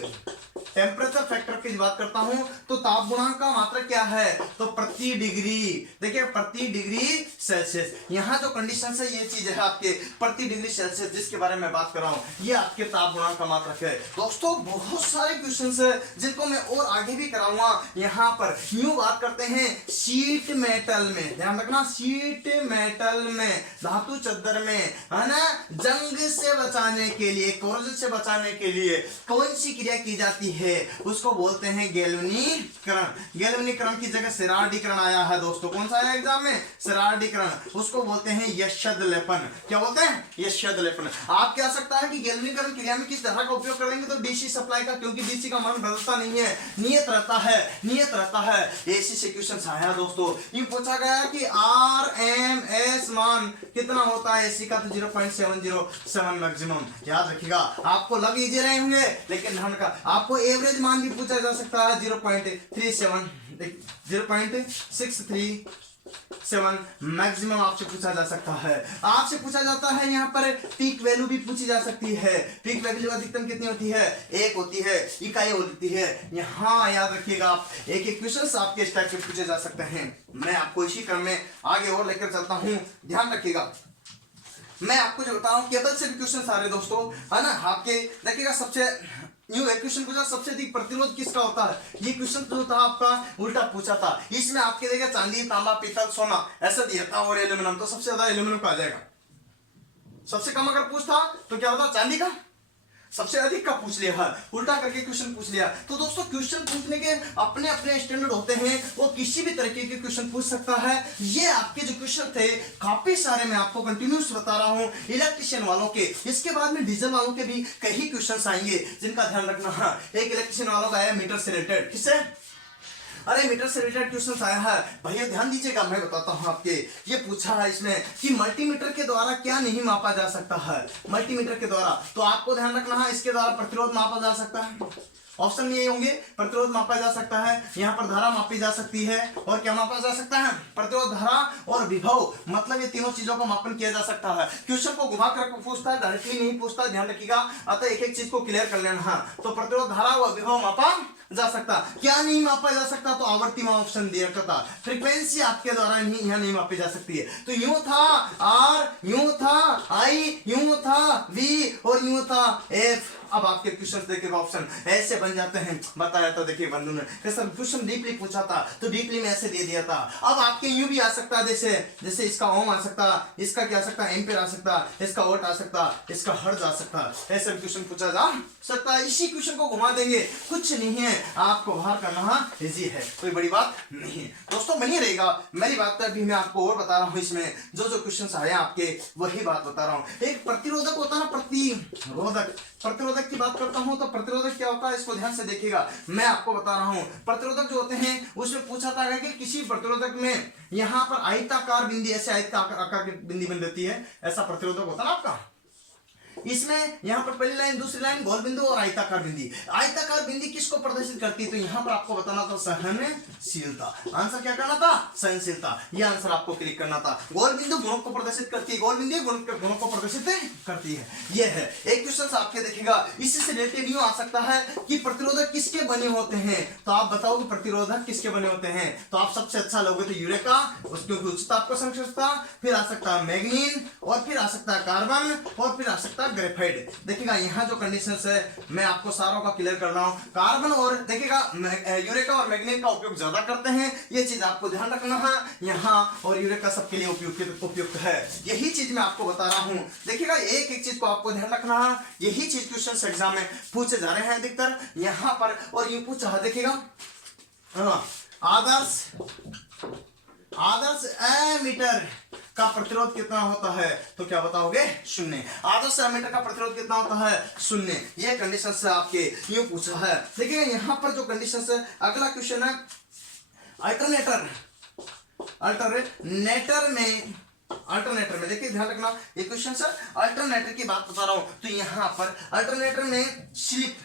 टेम्परेचर फैक्टर की बात करता हूं तो ताप गुणांक का मात्रक क्या है? तो प्रति डिग्री। देखिए प्रति डिग्री सेल्सियस। यहां जो कंडीशन है ये चीज है आपके प्रति डिग्री सेल्सियस, जिसके बारे में बात कर रहा हूं, ये आपके ताप गुणांक का मात्रक है। दोस्तों बहुत सारे क्वेश्चंस है जिनको मैं और आगे भी कराऊंगा। यहां पर यूं बात करते हैं शीट मेटल में, ध्यान रखना, शीट मेटल में, धातु चद्दर में, है ना, जंग से बचाने के लिए, कोरोजन से बचाने के लिए कौन सी क्रिया की जाती है? उसको बोलते हैं गैल्वेनीकरण। गैल्वेनीकरण की जगह सिरार्डीकरण आया है दोस्तों। कौन सा आया एग्जाम में? सिरार्डीकरण। उसको बोलते हैं यशद लेपन। क्या बोलते हैं? यशद लेपन। आप क्या सकता है कि गैल्वेनीकरण क्रिया में किस तरह का उपयोग करेंगे? तो डीसी सप्लाई का, क्योंकि डीसी का मान बदलता नहीं है, नियत रहता है। ऐसी से क्वेश्चन आया दोस्तों। ये पूछा गया कि आरएमएस मान कितना होता है एसी का? तो 0.707 मैक्सिमम। याद रखिएगा, आपको लग इजी रहे होंगे लेकिन ध्यान का, आपको एवरेज मान भी पूछा जा सकता है 0.637 मैक्सिमम आपसे पूछा जा सकता है। आपसे पूछा जाता है यहाँ पर पीक वैल्यू भी पूछी जा सकती है। पीक वैल्यू अधिकतम कितनी होती है? 1 होती है, इकाई होती है। यहाँ याद रखिएगा, आप एक क्वेश्चन आपके इस टाइप के पूछे जा सकते हैं। मैं आपको इसी क्रम में आगे और लेकर चलता हूँ, ध्यान रखिएगा। मैं आपको जो बता रहा हूँ केबल से भी क्वेश्चन आ रहे दोस्तों, है ना। आपके देखिएगा सबसे न्यू क्वेश्चन पूछा सबसे अधिक प्रतिरोध किसका होता है? ये क्वेश्चन जो था आपका उल्टा पूछा था। इसमें आपके देखिए चांदी, तांबा, पीतल, सोना ऐसा दिया था और एल्यूमिनियम, तो सबसे ज्यादा एल्यूमिनियम का आ जाएगा। सबसे कम अगर पूछता तो क्या होता? चांदी का। सबसे अधिक का पूछ लिया है, उल्टा करके क्वेश्चन पूछ लिया। तो दोस्तों क्वेश्चन पूछने के अपने अपने स्टैंडर्ड होते हैं, वो किसी भी तरीके के क्वेश्चन पूछ सकता है। ये आपके जो क्वेश्चन थे काफी सारे मैं आपको कंटिन्यूस बता रहा हूँ इलेक्ट्रिशियन वालों के। इसके बाद में डीजल वालों के भी कई क्वेश्चन आएंगे जिनका ध्यान रखना है। एक इलेक्ट्रिशियन वालों का आया मीटर से रिलेटेड, किससे? अरे मीटर से रिलेटेड क्वेश्चन आया है भैया, ध्यान दीजिएगा, मैं बताता हूं आपके। ये पूछा है इसमें कि मल्टीमीटर के द्वारा क्या नहीं मापा जा सकता है? मल्टीमीटर के द्वारा तो आपको ध्यान रखना है, इसके द्वारा प्रतिरोध मापा जा सकता है ऑप्शन में ये होंगे, प्रतिरोध मापा जा सकता है, यहाँ पर धारा मापी जा सकती है, और क्या मापा जा सकता है, प्रतिरोध, धारा और विभव, मतलब ये तीनों चीजों का मापन किया जा सकता है। क्वेश्चन को घुमा कर पूछता है, डायरेक्टली नहीं पूछता, ध्यान रखिएगा। अतः एक एक चीज को क्लियर कर लेना है। तो प्रतिरोध, धारा व विभव मापा जा सकता, क्या नहीं मापा जा सकता, तो आवर्ती में ऑप्शन दिया करता, फ्रीक्वेंसी आपके द्वारा नहीं यहाँ नहीं मापी जा सकती है। तो यूं था आर, यूं था आई, यूं था वी और यूं था एफ। अब आपके क्वेश्चन देखिए ऑप्शन ऐसे बन जाते हैं। बताया तो देखिए बंधु ने सर क्वेश्चन डीपली पूछा था तो डीपली में ऐसे दे दिया था। अब आपके यूं भी आ सकता है, जैसे इसका ओम आ सकता, इसका क्या आ सकता, एम्पेयर आ सकता, इसका वोट आ सकता, इसका हर्ट्ज आ सकता, ऐसे क्वेश्चन पूछा जा सकता है। इसी क्वेश्चन को घुमा देंगे, कुछ नहीं है, आपको बाहर करना इजी है, कोई बड़ी बात नहीं है दोस्तों। बनी रहेगा मेरी बात पर भी, मैं आपको और बता रहा हूँ, इसमें जो जो क्वेश्चन आए आपके वही बात बता रहा हूँ। एक प्रतिरोधक होता है ना, प्रतिरोधक, प्रतिरोधक की बात करता हूं तो प्रतिरोधक क्या होता है इसको ध्यान से देखिएगा। मैं आपको बता रहा हूं प्रतिरोधक जो होते हैं उसमें पूछा था कि किसी प्रतिरोधक में यहां पर आयताकार बिंदी, ऐसे आयताकार की बिंदी बन रहती है, ऐसा प्रतिरोधक होता है ना आपका। इसमें यहाँ पर पहली लाइन, दूसरी लाइन, गोल बिंदु और आयताकार बिंदी। आयताकार बिंदी किसको प्रदर्शित करती है, तो यहाँ पर आपको बताना था सहनशीलता। आंसर क्या करना था, सहनशीलता। यह आंसर आपको क्लिक करना था। गोल बिंदु गुणों को प्रदर्शित करती है, गोल बिंदु गुणों को प्रदर्शित करती है। यह है एक क्वेश्चन आपके देखिएगा। इसी से रिलेटेड यूं आ सकता है कि प्रतिरोधक किसके बने होते हैं, तो आप बताओ कि प्रतिरोधक किसके बने होते हैं, तो आप सबसे अच्छा लोगे तो यूरेका, उसकी उच्च ताप को संश्लेषता, फिर आ सकता है मैग्नीन, और फिर आ सकता है कार्बन, और फिर आ सकता है ग्रेफाइट। देखिएगा यहाँ जो कंडीशंस है मैं आपको सारों का क्लियर कर रहा हूँ। कार्बन और देखिएगा यूरेका और मैग्नीन का उपयोग ज्यादा करते हैं, ये चीज आपको ध्यान रखना है यहाँ, और यूरेका सबके लिए उपयुक्त है, यही चीज मैं आपको बता रहा हूँ। देखिएगा एक एक चीज को आपको ध्यान रखना है, यही चीज क्वेश्चन एग्जाम में पूछे जा रहे हैं अधिकतर यहाँ पर। और ये पूछ रहा देखिएगा आदर्श एमीटर का प्रतिरोध कितना होता है, तो क्या बताओगे, शून्य। आदर्श एमीटर का प्रतिरोध कितना होता है, शून्य। ये कंडीशन से आपके यूं पूछा है। देखिए यहाँ पर जो कंडीशन है, अगला क्वेश्चन है अल्टरनेटर में देखिए ध्यान रखना, ये क्वेश्चन है अल्टरनेटर की बात बता रहा हूं। तो यहां पर अल्टरनेटर में स्लिप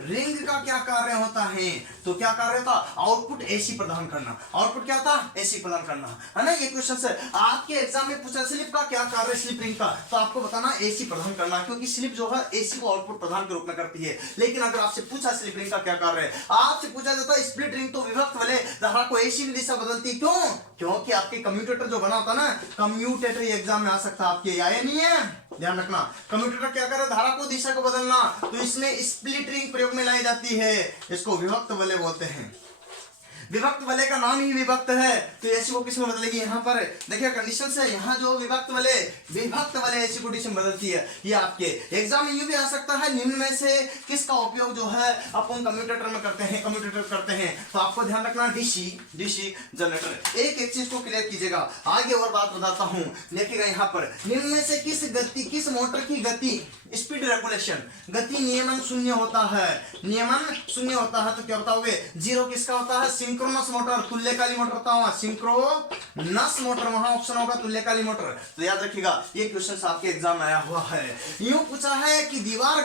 रिंग का क्या कार्य होता है, तो क्या कार्य था, आउटपुट एसी प्रदान करना। आउटपुट क्या था, एसी प्रदान करना, है ना। ये क्वेश्चन है आपके एग्जाम में पूछा, स्लिप का क्या कार्य, स्लिप रिंग का, तो आपको बताना एसी प्रदान करना, क्योंकि स्लिप जो है एसी को आउटपुट प्रदान के रूप में करती है। लेकिन अगर आपसे पूछा स्लिप रिंग का क्या कार्य है, आपसे पूछा जाता है स्प्लिट रिंग तो विभक्त वाले धारा को एसी में दिशा बदलती, क्यों, क्योंकि आपके कम्यूटेटर जो बना होता ना, कम्यूटेटर एग्जाम में आ सकता है आपके, आया नहीं है, ध्यान रखना। कम्यूटेटर क्या करे, धारा को दिशा को बदलना, तो इसमें स्प्लिट रिंग प्रयोग में लाई जाती है, इसको विभक्त वलय बोलते हैं। विभक्त वलय का नाम ही विभक्त है, तो ऐसी को किसमें बदलेगी, यहाँ पर देखिए कंडीशन से यहाँ जो विभक्त वलय ऐसी को डिशन बदलती है। ये आपके एग्जाम में ये भी आ सकता है, निम्न में से किसका उपयोग जो है अपन कम्यूटेटर में करते हैं, तो आपको ध्यान रखना डीसी जनरेटर। एक एक चीज को क्लियर कीजिएगा, आगे और बात बताता हूँ। देखिएगा यहाँ पर निम्न में से किस मोटर की गति, स्पीड रेगुलेशन, गति नियमन शून्य होता है, तो क्या बताओगे, जीरो किसका होता है, सिंक्रोनस मोटर, तुल्यकाली मोटर होता है, सिंक्रोनस मोटर वहां ऑप्शन होगा तुल्यकाली मोटर। तो याद रखिएगा ये क्वेश्चन आपके एग्जाम में आया हुआ है। यूं पूछा है कि दीवार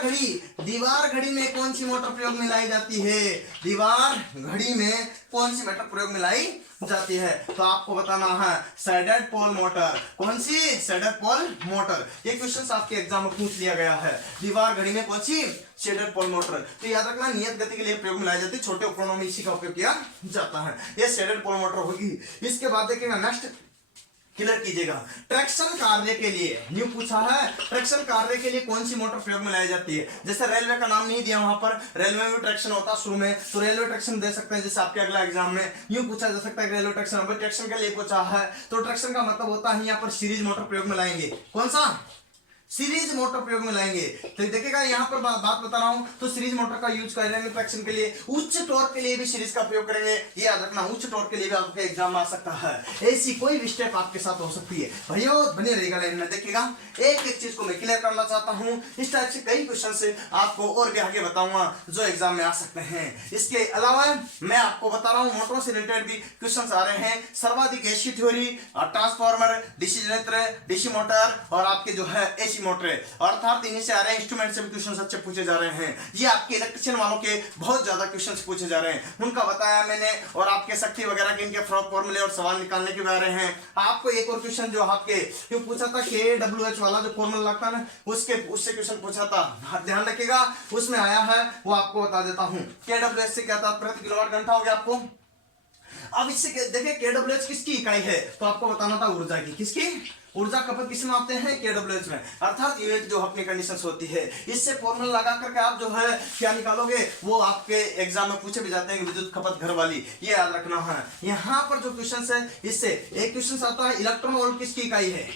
घड़ी में कौन सी मोटर प्रयोग में लाई जाती है, दीवार घड़ी में कौन सी मोटर प्रयोग में लाई जाती है, तो आपको बताना है शेडेड पोल मोटर। कौन सी, शेडेड पोल मोटर। ये क्वेश्चन आपके एग्जाम में पूछ लिया गया है, दीवार घड़ी में कौन सी, शेडेड पोल मोटर। तो याद रखना नियत गति के लिए प्रयोग में लाई जाती है, छोटे उपकरणों में इसी का उपयोग किया जाता है। ये शेडेड पोल मोटर होगी। इसके बाद देखिएगा नेक्स्ट क्लियर कीजिएगा, ट्रैक्शन कार्य के लिए न्यू पूछा है, ट्रैक्शन कार्य के लिए कौन सी मोटर प्रयोग में लाई जाती है। जैसे रेलवे का नाम नहीं दिया वहां पर, रेलवे में ट्रैक्शन होता है शुरू में, तो रेलवे ट्रैक्शन दे सकते हैं। जैसे आपके अगला एग्जाम में यूं पूछा जा सकता है रेलवे ट्रैक्शन, अब ट्रैक्शन के लिए पूछा है, तो ट्रैक्शन का मतलब होता है यहाँ पर सीरीज मोटर प्रयोग में लाएंगे। कौन सा, सीरीज मोटर प्रयोग में लाएंगे। तो देखिएगा यहाँ पर बात बता रहा हूं, तो सीरीज मोटर का यूज करेंगे ट्रैक्शन के लिए, उच्च टॉर्क के लिए भी सीरीज का प्रयोग करेंगे। ये याद रखना, उच्च टॉर्क के लिए भी आपके एग्जाम में आ सकता है। ऐसी कोई भी स्टेप आपके साथ हो सकती है भैया, बने रहेगा लाइन में। देखिएगा एक एक चीज को मैं क्लियर करना चाहता हूँ, इस टाइप से कई क्वेश्चन से आपको और भी आगे बताऊंगा जो एग्जाम में आ सकते हैं। इसके अलावा मैं आपको बता रहा हूँ मोटरों से रिलेटेड भी क्वेश्चन आ रहे हैं, सर्वाधिक AC theory, transformer, DC generator, DC motor और आपके जो है एसी डीसी मोटर, अर्थात इन्हीं से आ रहे हैं इंस्ट्रूमेंट से भी क्वेश्चन अच्छे पूछे जा रहे हैं। ये आपके इलेक्ट्रिशियन वालों के बहुत ज्यादा क्वेश्चन पूछे जा रहे हैं, उनका बताया मैंने, और आपके शक्ति वगैरह के इनके फॉर्मूले और सवाल निकालने के बारे हैं। आपको एक और क्वेश्चन जो आपके क्यों पूछा था, KWH वाला जो फॉर्मूला लगता है ना, उससे क्वेश्चन पूछा था, ध्यान रखिएगा, उसमें आया है, वो आपको बता देता हूं। KWH से क्या था, प्रति किलोवाट घंटा हो गया आपको। अब इससे देखिए KWH किसकी इकाई है, तो आपको बताना था ऊर्जा की, किसकी, ऊर्जा खपत किसमें आते हैं, KWH में, अर्थात यूनिट जो अपनी कंडीशंस होती है। इससे फॉर्मूला लगा करके आप जो है क्या निकालोगे, वो आपके एग्जाम में पूछे भी जाते हैं, विद्युत खपत घर वाली, ये याद रखना है। यहाँ पर जो क्वेश्चन है, इससे एक क्वेश्चन आता है इलेक्ट्रॉन वोल्ट किसकी इकाई है,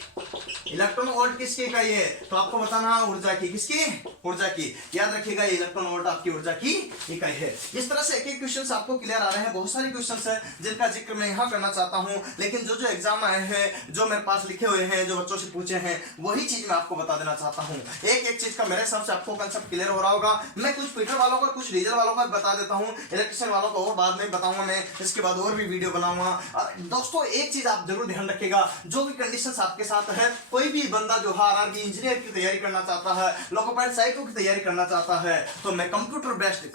इलेक्ट्रॉन वोल्ट किसकी इकाई है, तो आपको बताना है ऊर्जा की, किसकी, ऊर्जा की, याद रखिएगा इलेक्ट्रॉन वोल्ट आपकी ऊर्जा की इकाई है। इस तरह से एक एक क्वेश्चन आपको क्लियर आ रहे हैं। बहुत सारे क्वेश्चन है जिनका जिक्र मैं यहाँ करना चाहता हूँ, लेकिन जो एग्जाम आए हैं, जो मेरे पास लिखे हुए हैं, जो बच्चों से पूछे हैं, वही चीज मैं आपको बता देना चाहता हूँ। एक एक चीज का मेरे हिसाब से आपको कंसेप्ट क्लियर हो रहा होगा। मैं कुछ फीटर वालों का, कुछ डीजल वालों का बता देता हूँ, इलेक्ट्रिशियन वालों को और बाद में बताऊंगा मैं, इसके बाद और भी वीडियो बनाऊंगा। दोस्तों एक चीज आप जरूर ध्यान रखिएगा, जो भी कंडीशंस आपके साथ है, कोई भी बंदा जो आरआरबी इंजीनियर की तैयारी करना चाहता है, लोकोपाइलट साइको की तैयारी करना चाहता है, तो मैं कंप्यूटर बेस्ड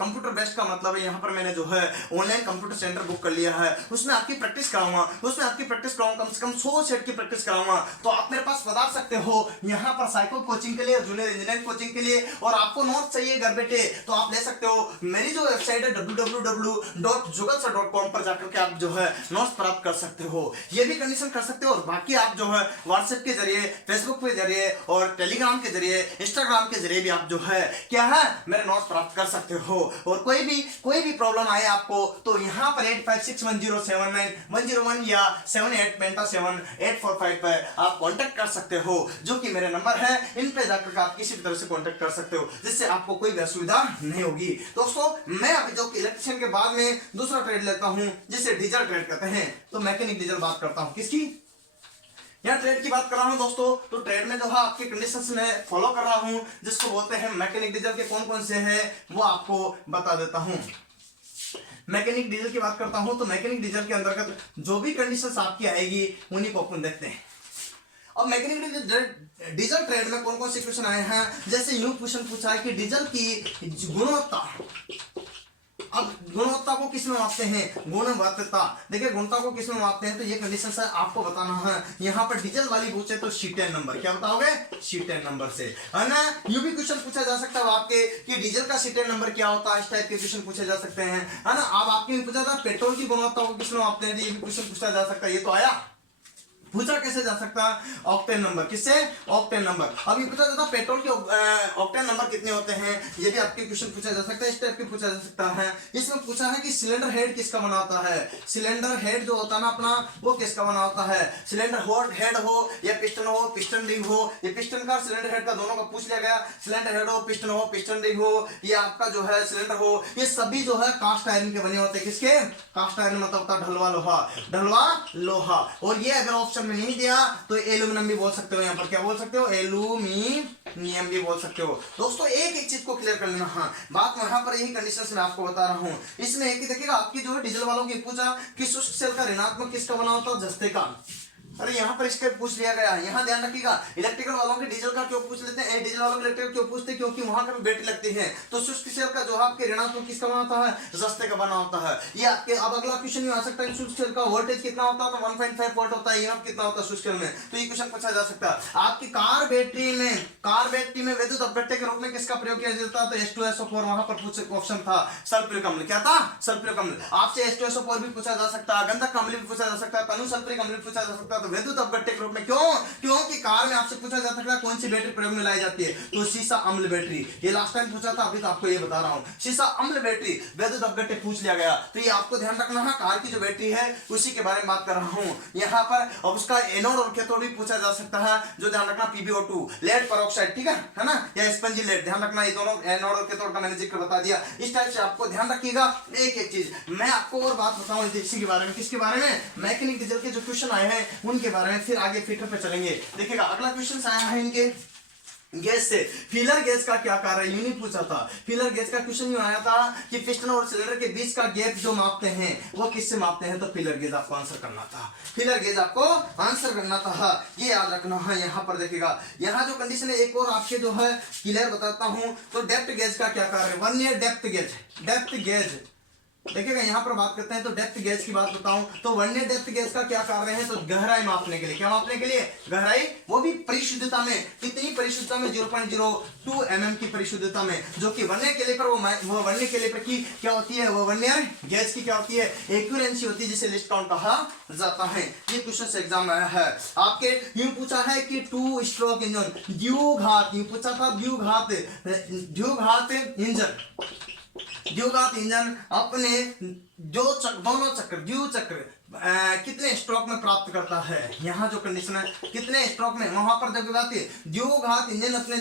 का मतलब है, यहाँ पर मैंने जो है ऑनलाइन कंप्यूटर सेंटर बुक कर लिया है, उसमें आपकी प्रैक्टिस कराऊंगा, कम से कम 100 सेट की प्रैक्टिस कराऊंगा। तो आप मेरे पास बता सकते हो, यहाँ पर साइको कोचिंग के लिए, जूनियर इंजीनियरिंग कोचिंग के लिए, और आपको नोट्स चाहिए घर बैठे, तो आप ले सकते हो। मेरी जो वेबसाइट है www.jugalsir.com पर जाकर के आप जो है नोट्स प्राप्त कर सकते हो, ये भी कंडीशन कर सकते हो। और बाकी आप जो है व्हाट्सएप के जरिए, फेसबुक के जरिए और टेलीग्राम के जरिए, इंस्टाग्राम के जरिए भी आप जो है क्या है मेरे नोट्स प्राप्त कर सकते हो। और कोई भी प्रॉब्लम आए आपको, तो यहाँ पर 8561079101 या 78 पर आप कांटेक्ट कर सकते हो, जो कि मेरे नंबर है। इन पे जाकर आप किसी भी तरह से कांटेक्ट कर सकते हो, जिससे आपको कोई भी असुविधा नहीं होगी। दोस्तों मैं अभी जो इलेक्ट्रिशियन के बाद में दूसरा ट्रेड लेता हूं, जिसे डीजल ट्रेड कहते हैं, तो मैकेनिक डीजल बात करता हूं, किसकी, यहाँ ट्रेड की बात कर रहा हूं दोस्तों। तो ट्रेड में जो है आपके कंडीशंस में फॉलो कर रहा हूं, जिसको बोलते हैं मैकेनिक डीजल के कौन कौन से हैं, वो आपको बता देता हूं। मैकेनिक डीजल की बात करता हूं, तो मैकेनिक डीजल के अंतर्गत जो भी कंडीशंस आपकी आएगी, उन्हीं को अपन देखते हैं। अब मैकेनिक डीजल ट्रेड में कौन कौन से क्वेश्चन आए हैं, जैसे यूं क्वेश्चन पूछा है कि डीजल की गुणवत्ता, अब गुणवत्ता को किस में मापते हैं, गुणवत्ता, देखिए गुणवत्ता को किस में मापते हैं, तो ये कंडीशन है आपको बताना है। यहाँ पर डीजल वाली पूछे तो C10 नंबर, क्या बताओगे, C10 नंबर से, है ना। यूं भी क्वेश्चन पूछा जा सकता है आपके कि डीजल का C10 नंबर क्या होता है, इस टाइप के क्वेश्चन पूछे जा सकते हैं, है ना। अब आपके पूछा था पेट्रोल की गुणवत्ता को किस में मापते हैं, ये भी क्वेश्चन पूछा जा सकता है। ये तो आया, पूछा कैसे जा सकता, ऑक्टेन नंबर, किससे, ऑक्टेन नंबर। अब ये पूछा जाता पेट्रोल के ऑक्टेन नंबर कितने होते हैं, ये भी आपके क्वेश्चन पूछा जा सकता है, इस टाइप के पूछा जा सकता है। इसमें पूछा है कि सिलेंडर हेड किसका बना होता है, सिलेंडर हेड जो होता है ना अपना, वो किसका बना होता है, सिलेंडर हेड हो या पिस्टन हो, पिस्टन रिंग हो, ये पिस्टन का सिलेंडर हेड का दोनों का पूछ लिया गया। सिलेंडर हेड हो, पिस्टन रिंग हो, ये आपका जो है सिलेंडर हो, ये सभी जो है कास्ट आयरन के बने होते हैं, किसके, कास्ट आयरन मतलब होता है ढलवा लोहा। और ये अगर ऑप्शन में नहीं दिया तो एल्यूमिनियम भी बोल सकते हो, यहाँ पर क्या बोल सकते हो, एल्यूमिनियम भी बोल सकते हो। दोस्तों एक चीज को क्लियर कर लेना, हाँ बात यहाँ पर यही कंडीशंस मैं आपको बता रहा हूँ। इसमें एक ही देखिएगा आपकी जो है डीजल वालों की पूछा कि शुष्क सेल का ऋणात्मक किसका बना होता है, जस्ते का। अरे यहाँ पर इसके पूछ लिया गया, यहाँ ध्यान रखिएगा। इलेक्ट्रिकल वालों के डीजल का क्यों पूछ लेते हैं, डीजल वालों के इलेक्ट्रिकल क्यों पूछते हैं, क्योंकि वहां पर बैटरी लगती है। तो शुष्क सेल का जो है आपके ऋणात्मक किसका बना होता है, जस्ते का बना होता है। ये आपके अब अगला क्वेश्चन ये आ सकता है, शुष्क सेल का वोल्टेज कितना होता है, तो 1.5 वोल्ट होता है, ईएमएफ कितना होता है शुष्क सेल में, तो ये क्वेश्चन पूछा जा सकता है। आपकी कार बैटरी में विद्युत अपव्यय के रूप में किसका प्रयोग किया जाता है, तो H2SO4, वहां पर पूछ ऑप्शन था सल्फ्यूरिक अम्ल, क्या था, सल्फ्यूरिक अम्ल। आपसे H2SO4 भी पूछा जा सकता है, गंधक अम्ल भी पूछा जा सकता है, तनु सल्फ्यूरिक अम्ल भी पूछा जा सकता है। तो विद्युत अपव्यय में क्योंकि कार में आपसे पूछा जा सकता है कौन सी बैटरी प्रयोग में लाई जाती है, तो सीसा अम्ल बैटरी, ये लास्ट टाइम पूछा था, अभी तो आपको ये बता रहा हूं, सीसा अम्ल बैटरी विद्युत अपव्यय पूछ लिया गया। तो ये आपको ध्यान रखना है, कार की जो बैटरी है उसी के बारे में बात कर रहा हूं यहाँ पर। अब उसका एनोड और कैथोड भी पूछा जा सकता है, जो ध्यान रखना PbO2 लेड पेरोक्साइड, ठीक है ना, या स्पंजी लेड, ध्यान रखना ये दोनों एनोड और कैथोड का मैंने जिक्र बता दिया। इस टाइप से आपको ध्यान रखिएगा। एक चीज मैं आपको और बात बताऊं इसी के बारे में, किसके बारे में, मैकेनिक डीजल के जो क्वेश्चन आए हैं उनके बारे में, फिर आगे फीटर पे चलेंगे। देखिएगा अगला क्वेश्चन आया है इनके, गैस से। फीलर गैस का क्या कार्य है, यूनिट पूछा था। फीलर गैस का क्वेश्चन यूं आया था कि पिस्टन और सिलेंडर के बीच का गैप जो मापते हैं वो किससे मापते हैं, तो फीलर गेज आपको आंसर करना था। फीलर गेज आपको आंसर करना था, ये याद रखना है। यहाँ पर देखिएगा, यहाँ जो कंडीशन है एक और आपके जो है क्लियर बताता हूं। तो डेप्थ गेज का क्या कार्य है, vernier depth gauge. Depth gauge देखिएगा, यहाँ पर बात करते हैं तो डेप्थ गेज की बात बताऊं तो वर्नियर डेप्थ गेज का क्या कार्य है, तो गहराई मापने के लिए। क्या मापने के लिए, गहराई, वो भी परिशुद्धता में। कितनी परिशुद्धता में, 0.02 mm की परिशुद्धता में, जो कि वर्नियर कैलिपर वो वर्नियर कैलिपर की क्या होती है, वो वर्नियर गेज की क्या होती है, एक्यूरेंसी होती है, जिसे लिस्ट काउंट कहा जाता है। ये क्वेश्चन एग्जाम में आया है आपके। यूं पूछा है कि 2 स्ट्रोक इंजन द्विघात, यूं पूछा था द्विघात इंजन, द्विघात इंजन अपने दोनों चक्र द्वि चक्र कितने स्ट्रोक में प्राप्त करता है। यहाँ जो कंडीशन है कितने स्ट्रोक में, वहां पर जब बात है द्विघात इंजन अपने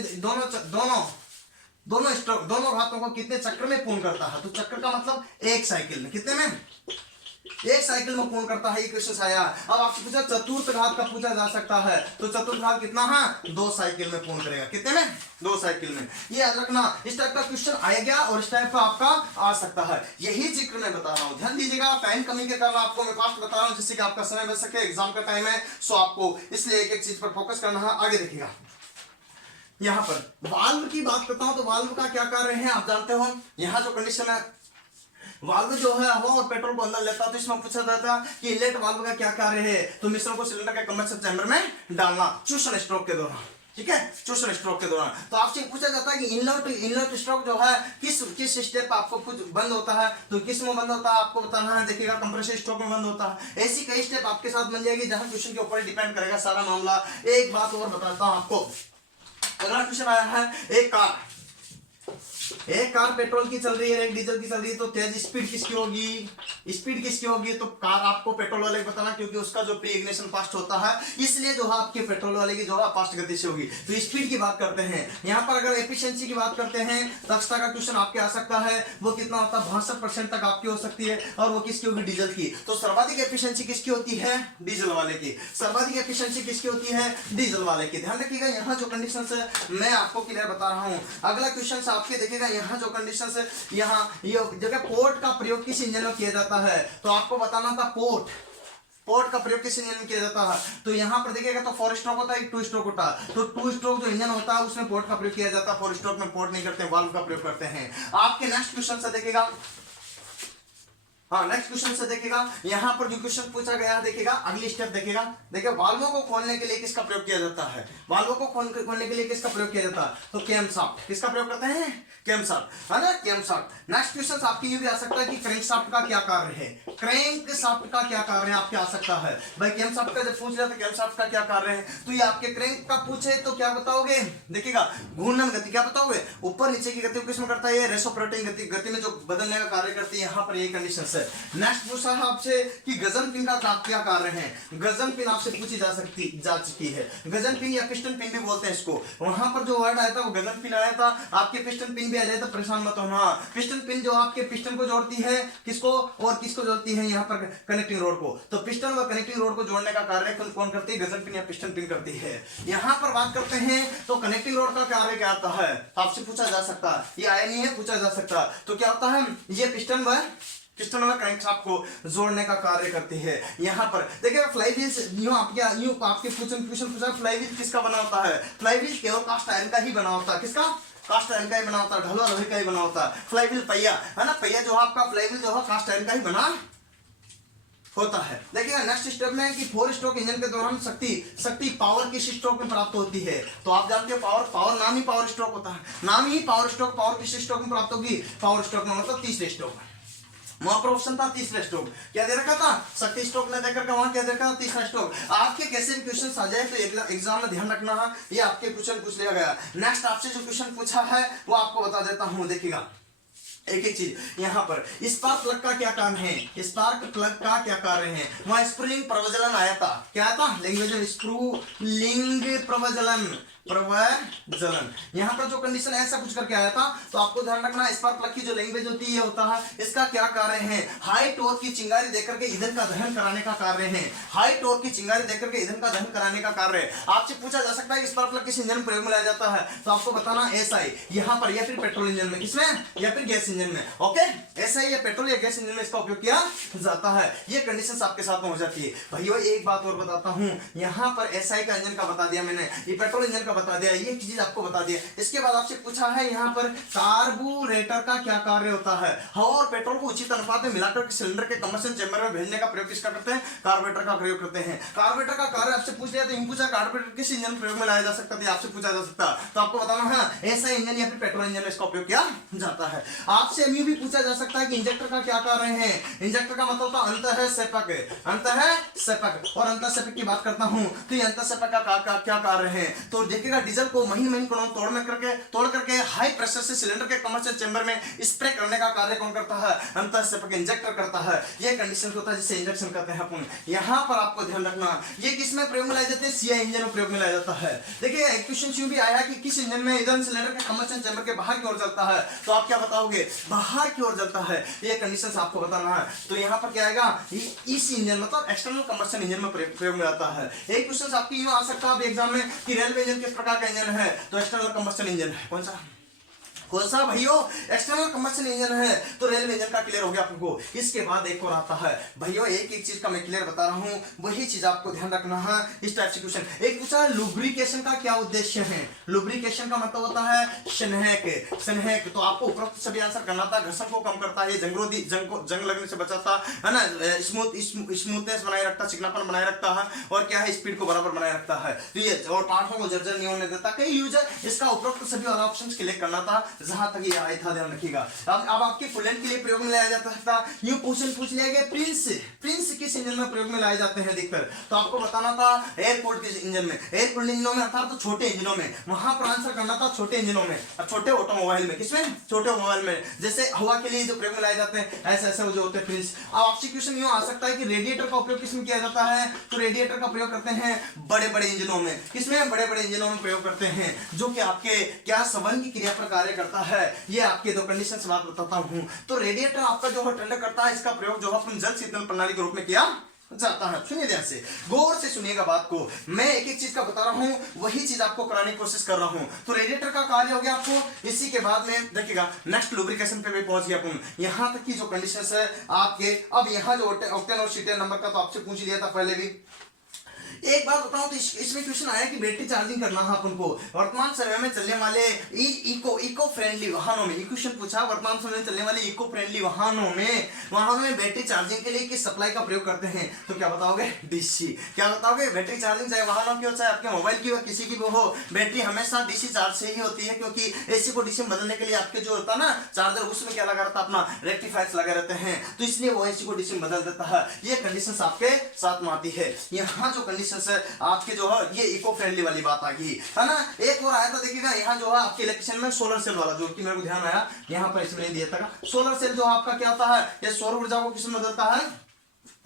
दोनों घातों को कितने चक्र में पूर्ण करता है, तो चक्र का मतलब एक साइकिल में, कितने में, एक साइकिल में पूर्ण करता है। ये क्वेश्चन आया। अब आपसे पूछा चतुर्थ घात का पूछा जा सकता है, तो चतुर्थ घात कितना है, 2 साइकिल में पूर्ण करेगा। कितने में, 2 साइकिल में। ये याद रखना, इस टाइप का क्वेश्चन आएगा और इस टाइप का आपका आ सकता है। यही जिक्र मैं बता रहा हूँ, ध्यान दीजिएगा। टाइम कमी के कारण आपको मैं फास्ट बता रहा हूँ, जिससे कि आपका समय बच सके। एग्जाम का टाइम है, सो आपको इसलिए एक एक चीज पर फोकस करना है। आगे देखिएगा, यहाँ पर वाल्व की बात करता हूँ तो वाल्व का क्या कार्य है आप जानते हो। यहाँ जो कंडीशन है, वाल्व जो है हवा और पेट्रोल को अंदर लेता है, तो इसमें पूछा जाता है कि इनलेट वाल्व का क्या कार्य है, तो मिश्रण को सिलेंडर के कंबशन चैम्बर में डालना चूषण स्ट्रोक के दौरान। ठीक है, चूषण स्ट्रोक के दौरान। तो आपसे पूछा जाता है कि इनलेट स्ट्रोक जो है किस स्टेप आपको कुछ बंद होता है, तो किस में बंद होता है आपको बताना है। देखिएगा, कंप्रेसर स्ट्रोक में बंद होता है। ऐसी कई स्टेप आपके साथ बन जाएगी, जहां क्वेश्चन के ऊपर डिपेंड करेगा सारा मामला। एक बात और बताता हूं आपको। अगला क्वेश्चन आया है, एक कार पेट्रोल की चल रही है, एक डीजल की चल रही है, तो तेज स्पीड किसकी होगी, स्पीड किसकी होगी, तो कार आपको पेट्रोल वाले को बताना, क्योंकि उसका जो प्री इग्निशन फास्ट होता है, इसलिए जो है आपके पेट्रोल वाले की जो है फास्ट गति से होगी। तो स्पीड की बात करते हैं। यहाँ पर अगर एफिशिएंसी की बात करते हैं, दक्षता का क्वेश्चन आपके आ सकता है, वो कितना होता है, 62% तक आपकी हो सकती है, और वो किसकी होगी, डीजल की। तो सर्वाधिक एफिशिएंसी किसकी होती है, डीजल वाले की। सर्वाधिक एफिशिएंसी किसकी होती है, डीजल वाले की। ध्यान रखिएगा, यहाँ जो कंडीशन है मैं आपको क्लियर बता रहा हूँ। अगला क्वेश्चन आपके देखिएगा, यहाँ जो कंडीशन है, यहाँ ये जगह पोर्ट का प्रयोग किस इंजन में किया जाता है, तो आपको बताना था पोर्ट का प्रयोग किस इंजन में किया जाता है। तो यहाँ पर देखिएगा, तो 4 स्ट्रोक होता है, एक 2 स्ट्रोक होता है। तो 2 स्ट्रोक जो इंजन होता है उसमें पोर्ट का प्रयोग किया जाता है, 4 स्ट्रोक में पोर्ट नहीं करते, वाल्व का प्रयोग करते हैं। आपके नेक्स्ट क्वेश्चन से देखिएगा, हाँ नेक्स्ट क्वेश्चन से देखिएगा, यहाँ पर जो क्वेश्चन पूछा गया देखिएगा, अगली स्टेप देखिएगा। देखिए, वाल्वों को खोलने के लिए किसका प्रयोग किया जाता है, वाल्वों को खोलने के लिए किसका प्रयोग किया जाता है, तो कैमशाफ्ट। किसका प्रयोग करते हैं, कैमशाफ्ट, है ना, कैमशाफ्ट। नेक्स्ट क्वेश्चन आपके ये भी आ सकता है कि क्रैंकशाफ्ट का क्या कार्य है, क्रैंकशाफ्ट का क्या कार्य है आपके आ सकता है। भाई कैमशाफ्ट का जब पूछ रहा था कैमशाफ्ट का क्या कार्य है, तो ये आपके क्रैंक का पूछे तो क्या बताओगे, देखिएगा घूर्णन गति, क्या बताओगे, ऊपर नीचे की गति किसमें करता है, रेसिप्रोकेटिंग गति में जो बदलने का कार्य करती है। यहाँ पर यही कंडीशन। नेक्स्ट पूछा है आपसे कि गजन पिन का क्या कार्य है, गजन पिन आपसे पूछी जा चुकी है। गजन पिन या पिस्टन पिन भी बोलते हैं इसको। वहां पर जो वर्ड आया था वो गजन पिन आया था, आपके पिस्टन पिन भी आ जाए तो परेशान मत होना। पिस्टन पिन जो आपके पिस्टन को जोड़ती है, किसको और किसको जोड़ती है, यहाँ पर कनेक्टिंग रोड को। तो पिस्टन व कनेक्टिंग रोड को जोड़ने का कार्य कौन करती है, गजन पिन या पिस्टन पिन करती है। यहाँ पर बात करते हैं तो कनेक्टिंग रोड का कार्य क्या आता है, आपसे पूछा जा सकता है, ये आया नहीं है, पूछा जा सकता। तो क्या होता है, ये पिस्टन व क्रैंकशाफ्ट को जोड़ने का कार्य करती है। यहाँ पर देखिएगा, फ्लाईव्हील यूं आपके क्वेश्चन पूछा, फ्लाईव्हील किसका बना होता है, फ्लाईव्हील केवल कास्ट आयरन का ही बना होता है। किसका, कास्ट आयरन का ही बना होता है, ढलवा लोहे का ही बना होता है। फ्लाईव्हील पहिया है ना, पहिया जो है आपका फ्लाईव्हील जो है कास्ट आयरन का ही बना होता है। देखिएगा नेक्स्ट स्टेप में कि 4 स्ट्रोक इंजन के दौरान शक्ति पावर किस स्ट्रोक में प्राप्त होती है, तो आप जानते हो पावर नाम ही पावर स्ट्रोक होता है, नाम ही पावर स्ट्रोक। पावर किस स्ट्रोक में प्राप्त होगी, पावर स्ट्रोक में, मतलब तीसरे स्ट्रोक में। वहां पर ऑप्शन था तीसरा स्ट्रोक, क्या दे रखा था, शक्ति स्ट्रोक ने देकर वहां क्या दे रखा था, तीसरा स्ट्रोक। आपके कैसे भी क्वेश्चन आ जाए तो एग्जाम में ध्यान रखना है, ये आपके क्वेश्चन पूछ लिया गया। नेक्स्ट आपसे जो क्वेश्चन पूछा है वो आपको बता देता हूं। देखिएगा एक एक चीज, यहाँ पर स्पार्क प्लग का क्या काम है, स्पार्क प्लग का क्या कार्य है। वहां स्प्रूलिंग प्रवज्वलन आया था, क्या था, लैंग्वेज में स्प्रूलिंग प्रवज्वलन, प्रज्वलन। यहाँ पर जो कंडीशन ऐसा कुछ करके आया था, तो आपको ध्यान रखना स्पार्क प्लग की जो लैंग्वेज होती है होता है, इसका क्या कार्य है, हाई टॉर्क की चिंगारी देकर के ईंधन का दहन कराने का कार्य है। हाई टॉर्क की चिंगारी देकर के ईंधन का दहन कराने का कार्य है। आपसे पूछा जा सकता है कि स्पार्क प्लग किस इंजन में प्रयोग में लाया जाता है, तो आपको बताना एसआई यहाँ पर, या फिर पेट्रोल इंजन में, किसमें, या फिर गैस इंजन में। ओके, एसआई या पेट्रोल या गैस इंजन में इसका उपयोग किया जाता है। ये कंडीशंस आपके साथ में हो जाती है। भाइयों एक बात और बताता हूं, यहाँ पर एसआई का इंजन का बता दिया मैंने, ये पेट्रोल इंजन का बता दिया, ये चीज आपको बता दिया। इसके बाद आपसे पूछा है यहाँ पर कार्बोरेटर का क्या कार्य होता है। हवा और पेट्रोल को उचित अनुपात में मिलाकर सिलेंडर के कंबशन चेंबर में भेजने का प्रयोग किसका करते हैं, कार्बोरेटर का प्रयोग करते हैं। कार्बोरेटर का कार्य आपसे पूछ लिया, तो इन पूछा कार्बोरेटर किस इंजन प्रयोग में लाया जा सकता है, आपसे पूछा जा सकता, तो आपको बताना है एसआई इंजन या फिर पेट्रोल इंजन में इसका उपयोग किया जाता है। आपसे अभी भी पूछा जा सकता है कि इंजेक्टर का क्या कार्य है। इंजेक्टर का मतलब होता है अंतःसेपक, अंतःसेपक, और अंतःसेपक की बात करता हूं तो ये अंतःसेपक का क्या कार्य है, तो देखिएगा डीजल को महीन महीन कणों तोड़ करके हाई प्रेशर से सिलेंडर के कमर्शियल चेंबर में स्प्रे करने का कार्य कौन करता है, अंतःसेपक इंजेक्टर करता है। ये कंडीशन होता है जिसे इंजेक्शन कहते हैं अपन। यहाँ पर आपको ध्यान रखना, ये किसमें प्रयोग में लाए जाते हैं, सीआई इंजन में प्रयोग में लाया जाता है। देखिए एक क्वेश्चन यूं भी आया कि किस इंजन में ईंधन सिलेंडर के कमर्शियल चेंबर के बाहर की ओर जलता है, तो आप क्या बताओगे, बाहर की ओर जलता है। ये कंडीशंस आपको बताना है। तो यहाँ पर क्या आएगा, इस इंजन मतलब एक्सटर्नल कंबशन इंजन में प्रयोग में आता है। एक क्वेश्चन आपकी यूं आ सकता है एग्जाम में कि रेलवे इंजन किस प्रकार का इंजन है, तो एक्सटर्नल कंबशन इंजन है। कौन सा भाइयों, एक्सटर्नल कंबशन इंजन है, तो रेलवे इंजन का क्लियर हो गया आपको। इसके बाद एक और आता है भाइयों, एक एक चीज का मैं क्लियर बता रहा हूं, वही चीज आपको ध्यान रखना है। इस टाइप से क्वेश्चन एक पूछा है, लुब्रिकेशन का क्या उद्देश्य है। लुब्रिकेशन का मतलब होता है स्नेहक, स्नेहक, तो आपको उपरोक्त सभी आंसर करना था। घर्षण को कम करता है, जंग लगने से बचाता है ना, स्मूथनेस बनाए रखता, चिकनापन बनाए रखता है, और क्या है, स्पीड को बराबर बनाए रखता है। तो ये और पार्टों को जर्जर नहीं होने देता। कई यूजर इसका उपरोक्त सभी वाला ऑप्शन क्लिक करना था, जहां तक ये आया था ध्यान रखिएगा। अब आपके फुलेंट के लिए प्रयोग में लाया जाता था। न्यू क्वेश्चन पूछ लिया गया, प्रिंस किस इंजन में प्रयोग में लाए जाते हैं अधिकतर, तो आपको बताना था एयरपोर्ट के इंजन में, एयरपोर्ट इंजनों में अर्थात तो छोटे इंजनों में, वहां पर आंसर करना था छोटे इंजनों में, छोटे ऑटोमोबाइल में, किसमें, छोटे मोबाइल में, जैसे हवा के लिए जो प्रयोग में लाए जाते हैं ऐसे ऐसे जो होते हैं प्रिंस। अब आपसे क्वेश्चन यूं आ सकता है कि रेडिएटर का उपयोग किसमें किया जाता है, तो रेडिएटर का प्रयोग करते हैं बड़े बड़े इंजनों में, किसमें, बड़े बड़े इंजनों में प्रयोग करते हैं, जो कि आपके क्या संवहन की क्रिया पर कार्य करता है। ये आपके दो कंडीशन से बात बताता हूं। तो रेडिएटर आपका जो है ठंडा करता है, इसका प्रयोग जो है अपन जल शीतल प्रणाली के रूप में किया जाता है। सुनिए ध्यान से, गौर से सुनिएगा बात को, मैं एक एक चीज का बता रहा हूं, वही चीज आपको कराने की कोशिश कर रहा हूं। तो रेडिएटर का कार्य हो गया आपको। इसी के बाद में देखिएगा नेक्स्ट लुब्रिकेशन पे भी पहुंच गया अपन। यहां तक की जो कंडीशंस है आपके, अब यहां जो ऑक्टेन और शीटेन नंबर का तो आपसे पूछ लिया था पहले भी। एक बात बताऊं तो इसमें क्वेश्चन आया कि बैटरी चार्जिंग करना है अपन को। वर्तमान समय में चलने वाले इको फ्रेंडली वाहनों में, क्वेश्चन पूछा वर्तमान समय में चलने वाले इको फ्रेंडली वाहनों में बैटरी चार्जिंग के लिए किस सप्लाई का प्रयोग करते हैं, तो क्या बताओगे, डीसी। क्या बताओगे, बैटरी चार्जिंग चाहे वाहनों की हो चाहे आपके मोबाइल की हो, किसी की भी हो, बैटरी हमेशा डीसी चार्ज से ही होती है, क्योंकि एसी को डीसी में बदलने के लिए आपके जो होता है ना चार्जर, उसमें क्या लगा रहता है, अपना रेक्टिफायर्स लगे रहते हैं, तो इसलिए वो एसी को डीसी में बदल देता है। ये कंडीशन आपके साथ में आती है। यहाँ जो कंडीशन आपके जो है ये इको फ्रेंडली वाली बात आ गई है ना। एक और आया था देखिएगा, यहाँ जो है आपके इलेक्ट्रिशियन में सोलर सेल वाला, जो कि मेरे को ध्यान आया यहाँ पर इसमें दिया था। सोलर सेल जो आपका क्या होता है, ये सौर ऊर्जा को किसमें बदलता है,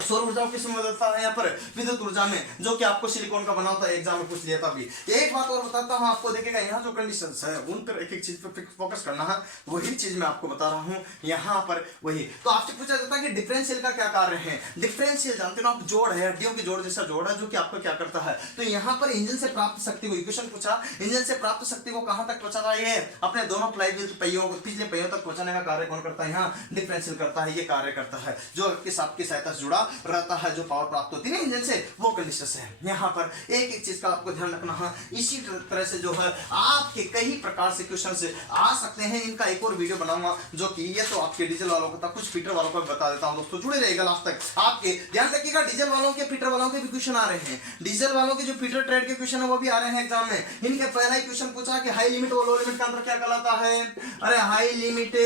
सौर ऊर्जा को किसमें बदलता है, यहाँ पर विद्युत ऊर्जा में, जो कि आपको सिलिकॉन का बना होता है, एग्जाम में पूछ लिया था अभी। एक बात और बताता हूँ आपको, देखिएगा यहाँ जो कंडीशंस है उन पर एक एक चीज पर फोकस करना है, वही चीज मैं आपको बता रहा हूँ यहाँ पर वही। तो आपसे पूछा जाता है कि डिफरेंशियल का क्या कार्य है। डिफरेंशियल जानते हो आप, जोड़ है, हड्डियों की जोड़ जैसा जोड़ है, जो कि आपको क्या करता है, तो यहाँ पर इंजन से प्राप्त शक्ति को, क्वेश्चन पूछा इंजन से प्राप्त शक्ति को कहां तक पहुंचाता है, अपने दोनों फ्लाईव्हील पहियों पिछले पहियों तक पहुंचाने का कार्य कौन करता है, यहाँ डिफरेंशियल करता है। ये कार्य करता है जो आपकी सहायता से जुड़ा रहता है, जो पावर प्राप्त होती है ना इंजन से, वो कंडीशंस है। यहाँ पर एक एक चीज का आपको ध्यान रखना है। इसी तरह से जो है आपके कई प्रकार से क्वेश्चन से आ सकते हैं। इनका एक और वीडियो बनाऊंगा, जो कि ये तो आपके डीजल वालों को था, कुछ फीटर वालों को बता देता हूं दोस्तों, जुड़े रहेगा लास्ट तक। आपके ध्यान रखिएगा, डीजल वालों के फीटर वालों के भी क्वेश्चन आ रहे हैं। डीजल वालों के जो फीटर ट्रेड के क्वेश्चन है वो भी आ रहे हैं एग्जाम में। इनके पहला ही क्वेश्चन पूछा कि हाई लिमिट और लो लिमिट का अंतर क्या कहलाता है। अरे हाई लिमिट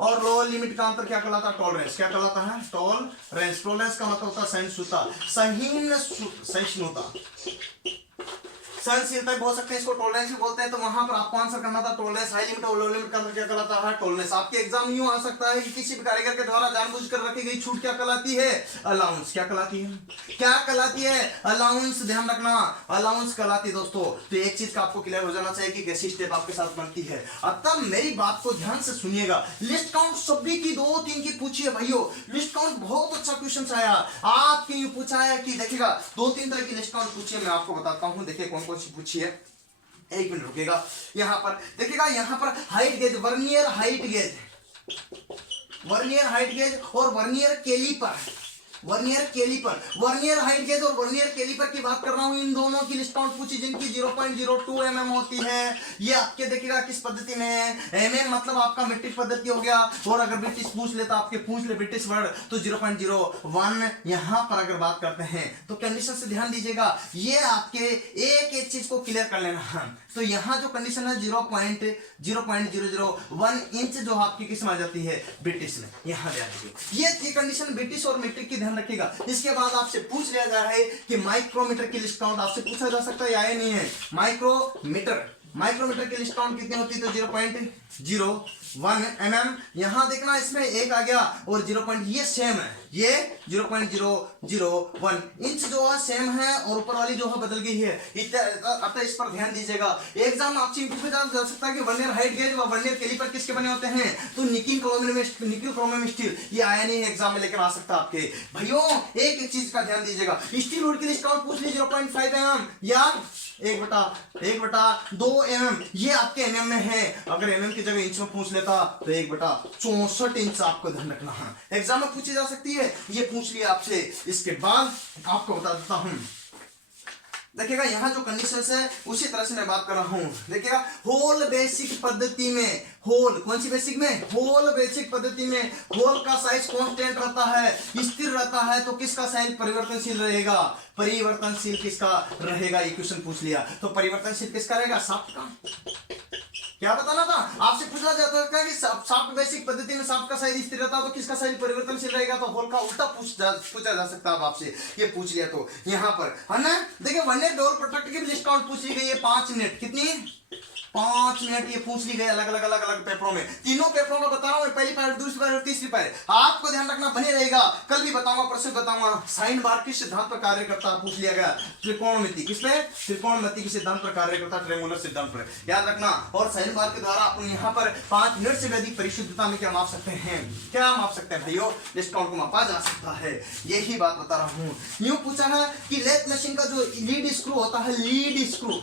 और लो लिमिट का अंतर क्या कहलाता है, टॉलरेंस। क्या कहलाता है, टॉलरेंस। टॉलरेंस का मतलब होता है सहिष्णुता, सहीन सहिष्णुता, सहनशीलता भी बोल सकते हैं, इसको टॉलरेंस भी बोलते हैं। तो वहां पर आपको आंसर करना था टॉलरेंस। हाई लिमिट और लो लिमिट का क्या कहलाता है? टॉलरेंस। आपके एग्जाम यूं आ सकता है कि किसी भी कारीगर के द्वारा जानबूझकर रखी गई छूट क्या कहलाती है? अलाउंस। क्या कहलाती है? क्या कहलाती है? अलाउंस। ध्यान रखना, अलाउंस कहलाती है दोस्तों। तो एक चीज का आपको क्लियर हो जाना चाहिए कि कैसी स्टेप आपके साथ बनती है। अतः मेरी बात को ध्यान से सुनिएगा। लिस्ट काउंट सभी की 2-3 की पूछिए भाइयों। लिस्ट काउंट बहुत अच्छा क्वेश्चन आया आपके, यूं पूछा है कि देखिएगा 2-3 तरह की लिस्ट काउंट पूछिए, मैं आपको बताता हूं। देखिए कौन कौन सी पूछी है, एक मिनट रुकेगा। यहां पर देखिएगा, यहां पर height gauge, vernier height gauge, vernier height gauge और vernier calliper, vernier calliper, vernier height gauge और वर्नियर कैलिपर की बात कर रहा हूं। इन दोनों की लिस्ट काउंट पूछी जिनकी 0.02 mm होती है। ये आपके देखिएगा किस पद्धति में है? mm मतलब आपका मीट्रिक पद्धति हो गया, और अगर ब्रिटिश पूछ ले तो आपके पूछ ले ब्रिटिश वर्ड तो 0.01। यहां पर अगर बात करते हैं तो कंडीशन से ध्यान दीजिएगा, ये आपके एक एक चीज को क्लियर कर लेना। तो यहां जो कंडीशन है 0.001 इंच जो आपकी किस में आ जाती है? ब्रिटिश में। यहां ध्यान दीजिए, ये कंडीशन ब्रिटिश और मीट्रिक की ध्यान रखिएगा। इसके बाद आपसे पूछ लिया जा रहा है कि माइक्रोमीटर की लिस्ट काउंट आपसे पूछा जा सकता है या नहीं है? माइक्रोमीटर, माइक्रोमीटर की लिस्ट काउंट कितनी होती है? तो 0.01 mm। यहां देखना इसमें एक आ गया और 0. ये सेम है, ये 0.001 इंच जो है सेम है, और ऊपर वाली जो है बदल गई है। अतः इस पर ध्यान दीजिएगा। एग्जाम आपसे पूछा जा सकता है कि वर्नियर हाइट गेज व वर्नियर कैलिपर किसके बने होते हैं? तो निकिल क्रोमियम स्टील। ये आया नहीं है एग्जाम में, लेकिन आ सकता है आपके। भाइयों एक एक चीज का ध्यान दीजिएगा। स्टील वुड की लिस्ट काउंट पूछ ली 0.5 mm या 1/2 mm, ये आपके mm में है। अगर mm की जगह इंच में पूछ लेता तो 1/64 इंच आपको ध्यान रखना है। एग्जाम में पूछी जा सकती है, ये पूछ लिया आपसे। इसके बाद आपको बता देता हूं, देखिएगा यहां जो कंडीशंस है उसी तरह से मैं बात कर रहा हूं। देखिएगा होल बेसिक पद्धति में, होल कौन सी बेसिक में? होल बेसिक पद्धति में होल का साइज कांस्टेंट रहता है, स्थिर रहता है, तो किसका साइज परिवर्तनशील रहेगा? परिवर्तनशील किसका रहेगा? ये क्वेश्चन पूछ लिया, तो परिवर्तनशील किसका रहेगा? शाफ्ट का। क्या बताना था आपसे? पूछा जाता है कि शाफ्ट बेसिक पद्धति में शाफ्ट का साइज स्थिर रहता है, तो किसका साइज परिवर्तनशील रहेगा? तो होल का उल्टा पूछा जा सकता है आपसे। ये पूछ लिया तो यहां पर है ना। देखिए वर्नियर डोर प्रोडक्ट की लिस्ट काउंट पूछ ली गई है 5 मिनट। कितनी? 5 मिनट ये पूछ ली गई अलग अलग पेपरों में। तीनों पेपरों का बता रहा हूं, पहली पायर, दूसरी पायर और तीसरी पायर। आपको ध्यान रखना, बने रहेगा। कल भी बताऊंगा, परसों बताऊंगा। साइन बार किस सिद्धांत पर कार्य करता है पूछ लिया गया। त्रिकोणमिति किसमें? त्रिकोणमिति के सिद्धांत पर कार्य करता है, ट्रायंगुलर सिद्धांत पर, याद रखना। और साइन बार के द्वारा अपन यहाँ पर 5 मिनट से भी अधिक परिशुद्धता में क्या माप सकते हैं? क्या माप सकते हैं भाइयों? लिस्ट काउंट को मापा जा सकता है। यही बात बता रहा हूँ। यूं पूछा है कि लेथ मशीन का जो लीड स्क्रू होता है, लीड स्क्रू,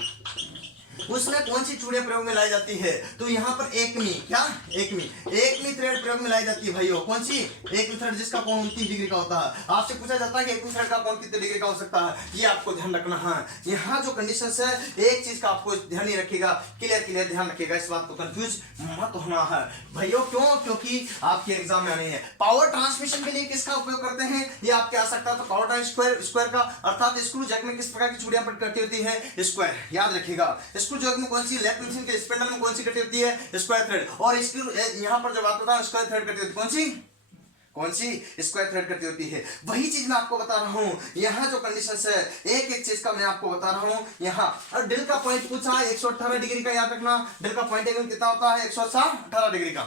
उसमें कौन सी चूड़ियां प्रयोग में लाई जाती है? तो यहाँ पर एकमी, क्या? एकमी थ्रेड प्रयोग में लाई जाती है भाइयों। कौन सी? एकमी थ्रेड, जिसका कोण 29 डिग्री का होता है। आपसे पूछा जाता है कि एकमी थ्रेड का कोण कितने डिग्री का हो सकता है? ये आपको ध्यान रखना है। यहाँ जो कंडीशंस है, एक चीज का आपको ध्यान ही रखिएगा, क्लियर ध्यान रखिएगा, इस बात को कंफ्यूज मत होना है भाइयों। क्यों? क्योंकि आपके एग्जाम में आने हैं। पावर ट्रांसमिशन के लिए किसका उपयोग करते हैं? ये आपके आ सकता है। तो पावर ट्रांसमिशन स्क्वायर का, अर्थात स्क्रू जैक में किस प्रकार की चूड़ियां कटी होती है? स्क्वायर। याद रखिएगा। स्क्रू जैक में कौन सी? लेफ्ट मशीन के स्पिंडल में कौन सी कटी होती है? Square thread. और स्क्रू यहां पर जब आता है स्क्वायर थ्रेड कटी होती है। कौन सी? स्क्वायर थ्रेड कटी होती है। वही चीज मैं आपको बता रहा हूं। यहाँ जो कंडीशंस है, एक एक चीज का मैं आपको बता रहा हूं। यहाँ और ड्रिल का पॉइंट पूछा है 118 डिग्री का, याद रखना। ड्रिल का पॉइंट एंगल कितना होता है? 118 डिग्री का,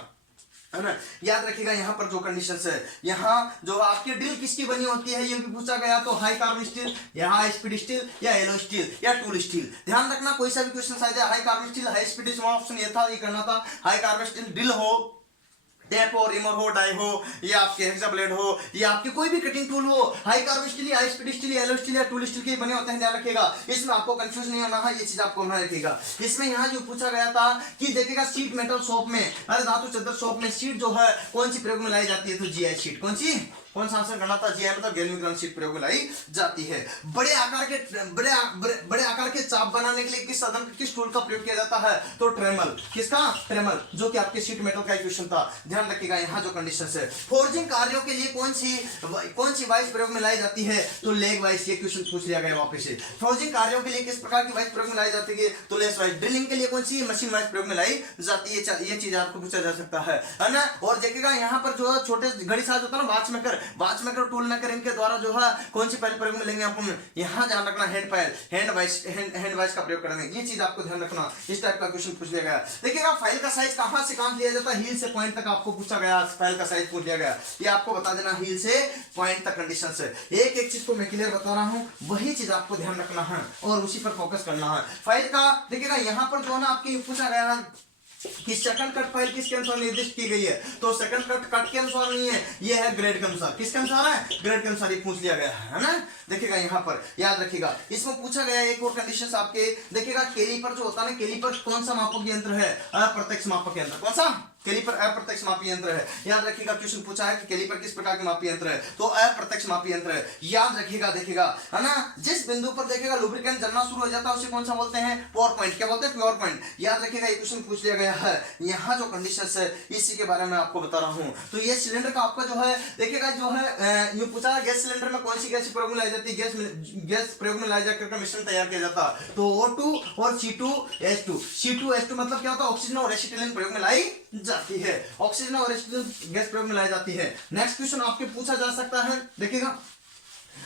है ना। याद रखिएगा। यहाँ पर जो कंडीशंस है, यहाँ जो आपकी ड्रिल किसकी बनी होती है ये भी पूछा गया। तो हाई कार्बन स्टील या हाई स्पीड स्टील या एलो स्टील या टूल स्टील। ध्यान रखना, कोई सा भी क्वेश्चन आ जाए, high carbon steel, high speed steel, option ये था, ये करना था। हाई कार्बन स्टील ड्रिल हो, टैप हो, रिमर हो, डाई हो, या आपके हेक्सा ब्लेड हो, या आपके कोई भी कटिंग टूल हो, high carbon steel, high speed steel, yellow steel या टूल स्टील के बने होते हैं। ध्यान रखिएगा, इसमें आपको कंफ्यूज नहीं होना है, ये चीज आपको ध्यान रखिएगा। इसमें यहाँ जो पूछा गया था कि देखिएगा शीट मेटल शॉप में, अरे धातु चद्दर शॉप में शीट जो है कौन सी प्रयोग में लाई जाती है? तो जीआई शीट। कौन सी? कौन सा आंसर करना था? जीआई मतलब गैल्वेनिक शीट प्रयोग में लाई जाती है। बड़े आकार के चाप बनाने के लिए किस साधन, किस टूल का प्रयोग किया जाता है? तो ट्रेमल। किसका? ट्रेमल, जो कि आपके शीट मेटल का क्वेश्चन था। ध्यान रखिएगा। यहाँ जो कंडीशंस है, फोर्जिंग कार्यों के लिए कौन सी वाइस प्रयोग में लाई जाती है? तो लेग वाइस। ये क्वेश्चन पूछ लिया गया वापस से। फोर्जिंग कार्यों के लिए किस प्रकार की वाइस प्रयोग में लाई जाती है? तो लेस वाइस। ड्रिलिंग के लिए कौन सी मशीन वाइस प्रयोग में लाई जाती है? ये चीज आपको पूछा जा सकता है ना। और देखिएगा यहाँ पर जो छोटे घड़ी साज होता है ना, watch maker, watch maker, tool maker, इनके द्वारा जो है कौन सी पहले प्रयोग में लेंगे अपन, यहाँ ध्यान रखना हैंड फाइल, हैंड वाइज का प्रयोग करेंगे, ये चीज आपको ध्यान रखना। इस टाइप का क्वेश्चन पूछ लिया गया। देखिएगा फाइल का साइज कहां से कहां लिया जाता है, हील से पॉइंट तक आपको पूछा गया, फाइल का साइज पूछ लिया गया, ये आपको बता देना हील से पॉइंट तक कंडीशन से। एक एक चीज को मैं क्लियर बता रहा हूं, वही चीज आपको ध्यान रखना है और उसी पर फोकस करना है। फाइल का देखिएगा यहाँ पर जो है ना आपकी पूछा गया है कि सेकंड कट फाइल किसके अनुसार निर्दिष्ट की गई है, तो सेकंड कट के अनुसार नहीं है, ये है ग्रेड के अनुसार। किसके अनुसार है, ग्रेड के अनुसार ये पूछ लिया गया है ना। देखिएगा यहाँ पर याद रखिएगा, इसमें पूछा गया एक और कंडीशन आपके, देखिएगा कैलिपर जो होता है ना, कैलिपर कौन सा मापक यंत्र है, अप्रत्यक्ष मापक यंत्र। कौन सा, कैलिपर अप्रत्यक्ष मापी यंत्र है। याद रखिएगा क्वेश्चन पूछा है कि कैलिपर किस प्रकार के मापी यंत्र है, तो अप्रत्यक्ष मापी यंत्र है। याद रखिएगा, देखिएगा है ना, जिस बिंदु पर देखिएगा लुब्रिकेंट जलना शुरू हो जाता है उसे कौन सा बोलते हैं, प्योर पॉइंट। क्या बोलते हैं, प्योर पॉइंट। याद रखिएगा ये क्वेश्चन पूछ लिया गया है, यहाँ जो कंडीशंस है इसी के बारे में आपको बता रहा हूँ। तो ये सिलेंडर का आपका जो है देखिएगा जो है यूं पूछा गैस सिलेंडर में कौन सी गैस प्रयोग में लाई जाती है, गैस प्रयोग में लाई जाकर मिश्रण तैयार किया जाता है, तो O2 और C2H2। C2H2 मतलब क्या होता है, ऑक्सीजन और एसिटिलीन प्रयोग में लाई जाती है, ऑक्सीजन और एसिटिलीन गैस प्रयोग में लाई जाती है। नेक्स्ट क्वेश्चन आपके पूछा जा सकता है, देखिएगा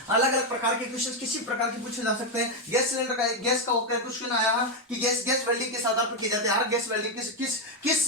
अलग अलग प्रकार के क्वेश्चन किसी प्रकार के पूछे जा सकते हैं। गैस सिलेंडर का गैस का क्वेश्चन आया है कि गैस वेल्डिंग किस आधार पर की जाती है, हर गैस वेल्डिंग किस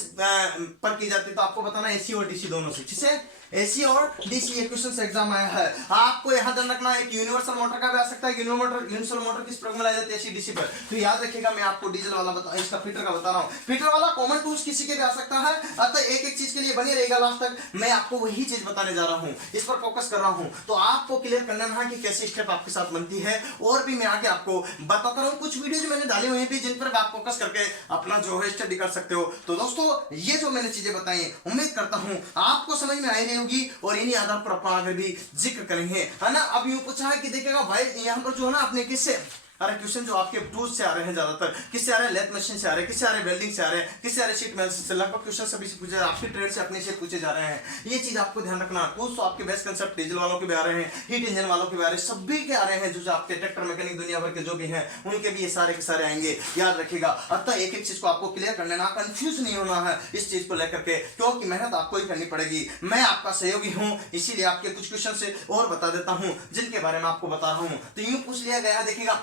पर की जाती है, तो आपको बताना एसी और डीसी दोनों से। किसे, एसी और डीसी। ये क्वेश्चन एग्जाम आया है, आपको यहां ध्यान रखना है। एक यूनिवर्सल मोटर का भी आ सकता है, यूनिवर्सल मोटर किस प्रयोग में लाई जाती है, एसी डीसी पर। तो याद रखिएगा मैं आपको डीजल वाला इसका फीटर का बता रहा हूं, फीटर वाला कॉमन टूल्स किसी के भी आ सकता है, अतः एक एक चीज के लिए बने रहेगा लास्ट तक। मैं आपको वही चीज बताने जा रहा हूं, इस पर फोकस कर रहा हूं, तो आपको क्लियर करना है कि कैसे स्टेप आपके साथ बनती है। और भी मैं आगे आपको बताता रहूं, कुछ वीडियो जो मैंने डाले हुए हैं जिन पर आप फोकस करके अपना जो है स्टडी कर सकते हो। तो दोस्तों ये जो मैंने चीजें बताई उम्मीद करता हूं आपको समझ में आई रही होगी, और इन्हीं आधार पर अपना आगे भी जिक्र करेंगे, है ना। अब यूं पूछा है कि देखिएगा भाई यहाँ पर जो है ना अपने किससे, अरे क्वेश्चन जो आपके टूल्स से आ रहे हैं ज्यादातर, किससे आ रहे हैं, लेथ मशीन से आ रहे हैं, किससे आ रहे हैं, वेल्डिंग से आ रहे हैं, किससे आ रहे हैं, शीट मेटल से। लगभग क्वेश्चन सभी से पूछे, आपके ट्रेड से अपने से पूछे जा रहे हैं। ये चीज आपको ध्यान रखना। टूल्स तो आपके बेस्ट कंसेप्ट डीजल वालों के भी आ रहे हैं, हीट इंजन वालों के भी आ रहे हैं, सभी के आ रहे हैं, जो आपके ट्रैक्टर मैकेनिक दुनिया भर के जो भी हैं उनके भी ये सारे के सारे आएंगे। याद रखिएगा, अतः एक एक चीज को आपको क्लियर कर लेना, कंफ्यूज नहीं होना है इस चीज को लेकर के, क्योंकि मेहनत आपको ही करनी पड़ेगी। मैं आपका सहयोगी हूँ, इसीलिए आपके कुछ क्वेश्चन से और बता देता हूँ जिनके बारे में आपको बता रहा हूँ। तो यूं पूछ लिया गया, देखिएगा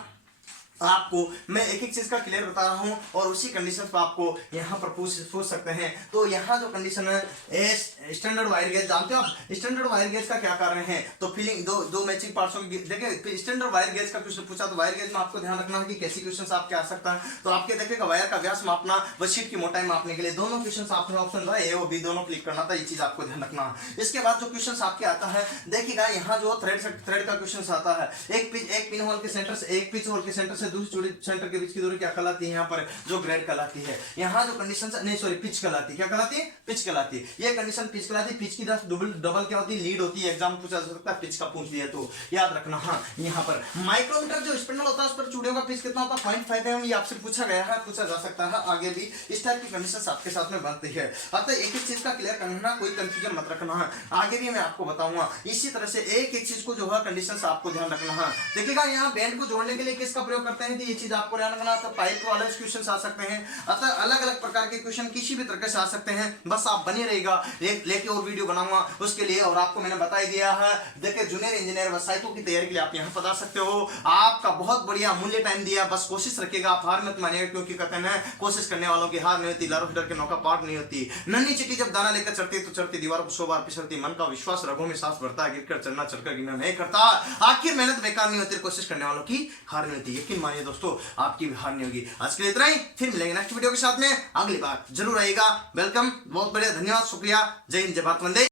आपको मैं एक एक चीज का क्लियर बता रहा हूं और उसी कंडीशन पर आपको यहां पर पूछ सकते हैं। तो यहां जो कंडीशन है स्टैंडर्ड वायर गेज, जानते हो आप स्टैंडर्ड वायर गेज का क्या कारण है, तो फीलिंग दो मैचिंग पार्ट्सों की। देखिए स्टैंडर्ड वायर गेज का क्वेश्चन पूछा, तो वायर गेज में आपको ध्यान रखना है कि कैसी क्वेश्चन आपके आ सकता है। तो आपके देखिएगा वायर का व्यास मापना व शीट की मोटाई मापने के लिए दोनों क्वेश्चन आपने ऑप्शन ए और बी दोनों क्लिक करना था, ये चीज आपको ध्यान रखना। इसके बाद जो क्वेश्चन आपके आता है, देखिएगा यहाँ जो थ्रेड का क्वेश्चन आता है, एक पिन होल के सेंटर से, एक पिच होल के सेंटर से दूसरी जोड़ी सेंटर के बीच की दूरी क्या कहलाती है, यहाँ पर जो ग्रेड कहलाती है। यहाँ जो कंडीशन नहीं सॉरी पिच कहलाती है, क्या कहलाती है, पिच कहलाती है। ये कंडीशन पिच कहलाती है। पिच की डबल क्या होती है, लीड होती है। एग्जाम पूछा जा सकता है, पिच का पूछ लिया तो याद रखना। हाँ यहाँ पर माइक्रोमीटर जो स्पिंडल होता है उस पर चूड़ियों का पिच कितना होता है, 0.5 mm, ये आपसे पूछा गया है, पूछा जा सकता है आगे भी। इस टाइप की कंडीशन आपके साथ में बनती है, अतः एक एक चीज का क्लियर करना, कोई कंफ्यूजन मत रखना है। आगे भी मैं आपको बताऊंगा इसी तरह से एक एक चीज को जो है कंडीशन आपको ध्यान रखना है। देखिएगा यहाँ बैंड को जोड़ने के लिए किसका प्रयोग करते हैं, ये चीज आपको ध्यान रखना। तो पाइप वाले क्वेश्चन आ सकते हैं, अतः अलग अलग प्रकार के क्वेश्चन किसी भी तरह से आ सकते हैं। बस आप बने रहेगा, लेके और वीडियो बनाऊंगा उसके लिए। और आपको मैंने बता ही दिया है, देखिए जूनियर इंजीनियर व साइको की तैयारी के लिए आप यहाँ बता सकते हो। आपका बहुत बढ़िया मूल्य टाइम दिया, बस कोशिश रखिएगा, आप हार मत मानिएगा, क्योंकि कहते हैं कोशिश करने वालों की हार नहीं होती, लारो फिटर के नौका पार नहीं होती। नन्ही चिट्टी जब दाना लेकर चढ़ती तो चढ़ती दीवार पर 100 बार फिसलती, मन का विश्वास रगों में सांस भरता है, गिरकर चढ़ना चढ़कर गिरना नहीं करता। आखिर मेहनत बेकार नहीं होती, कोशिश करने वालों की हार नहीं होती। यकीन मानिए दोस्तों, आपकी भी हार नहीं होगी। आज के लिए इतना ही, फिर मिलेंगे नेक्स्ट वीडियो के साथ में। अगली बार जरूर आइएगा। वेलकम, बहुत बढ़िया, धन्यवाद, शुक्रिया, जय हिंद, जय भारत, वंदे।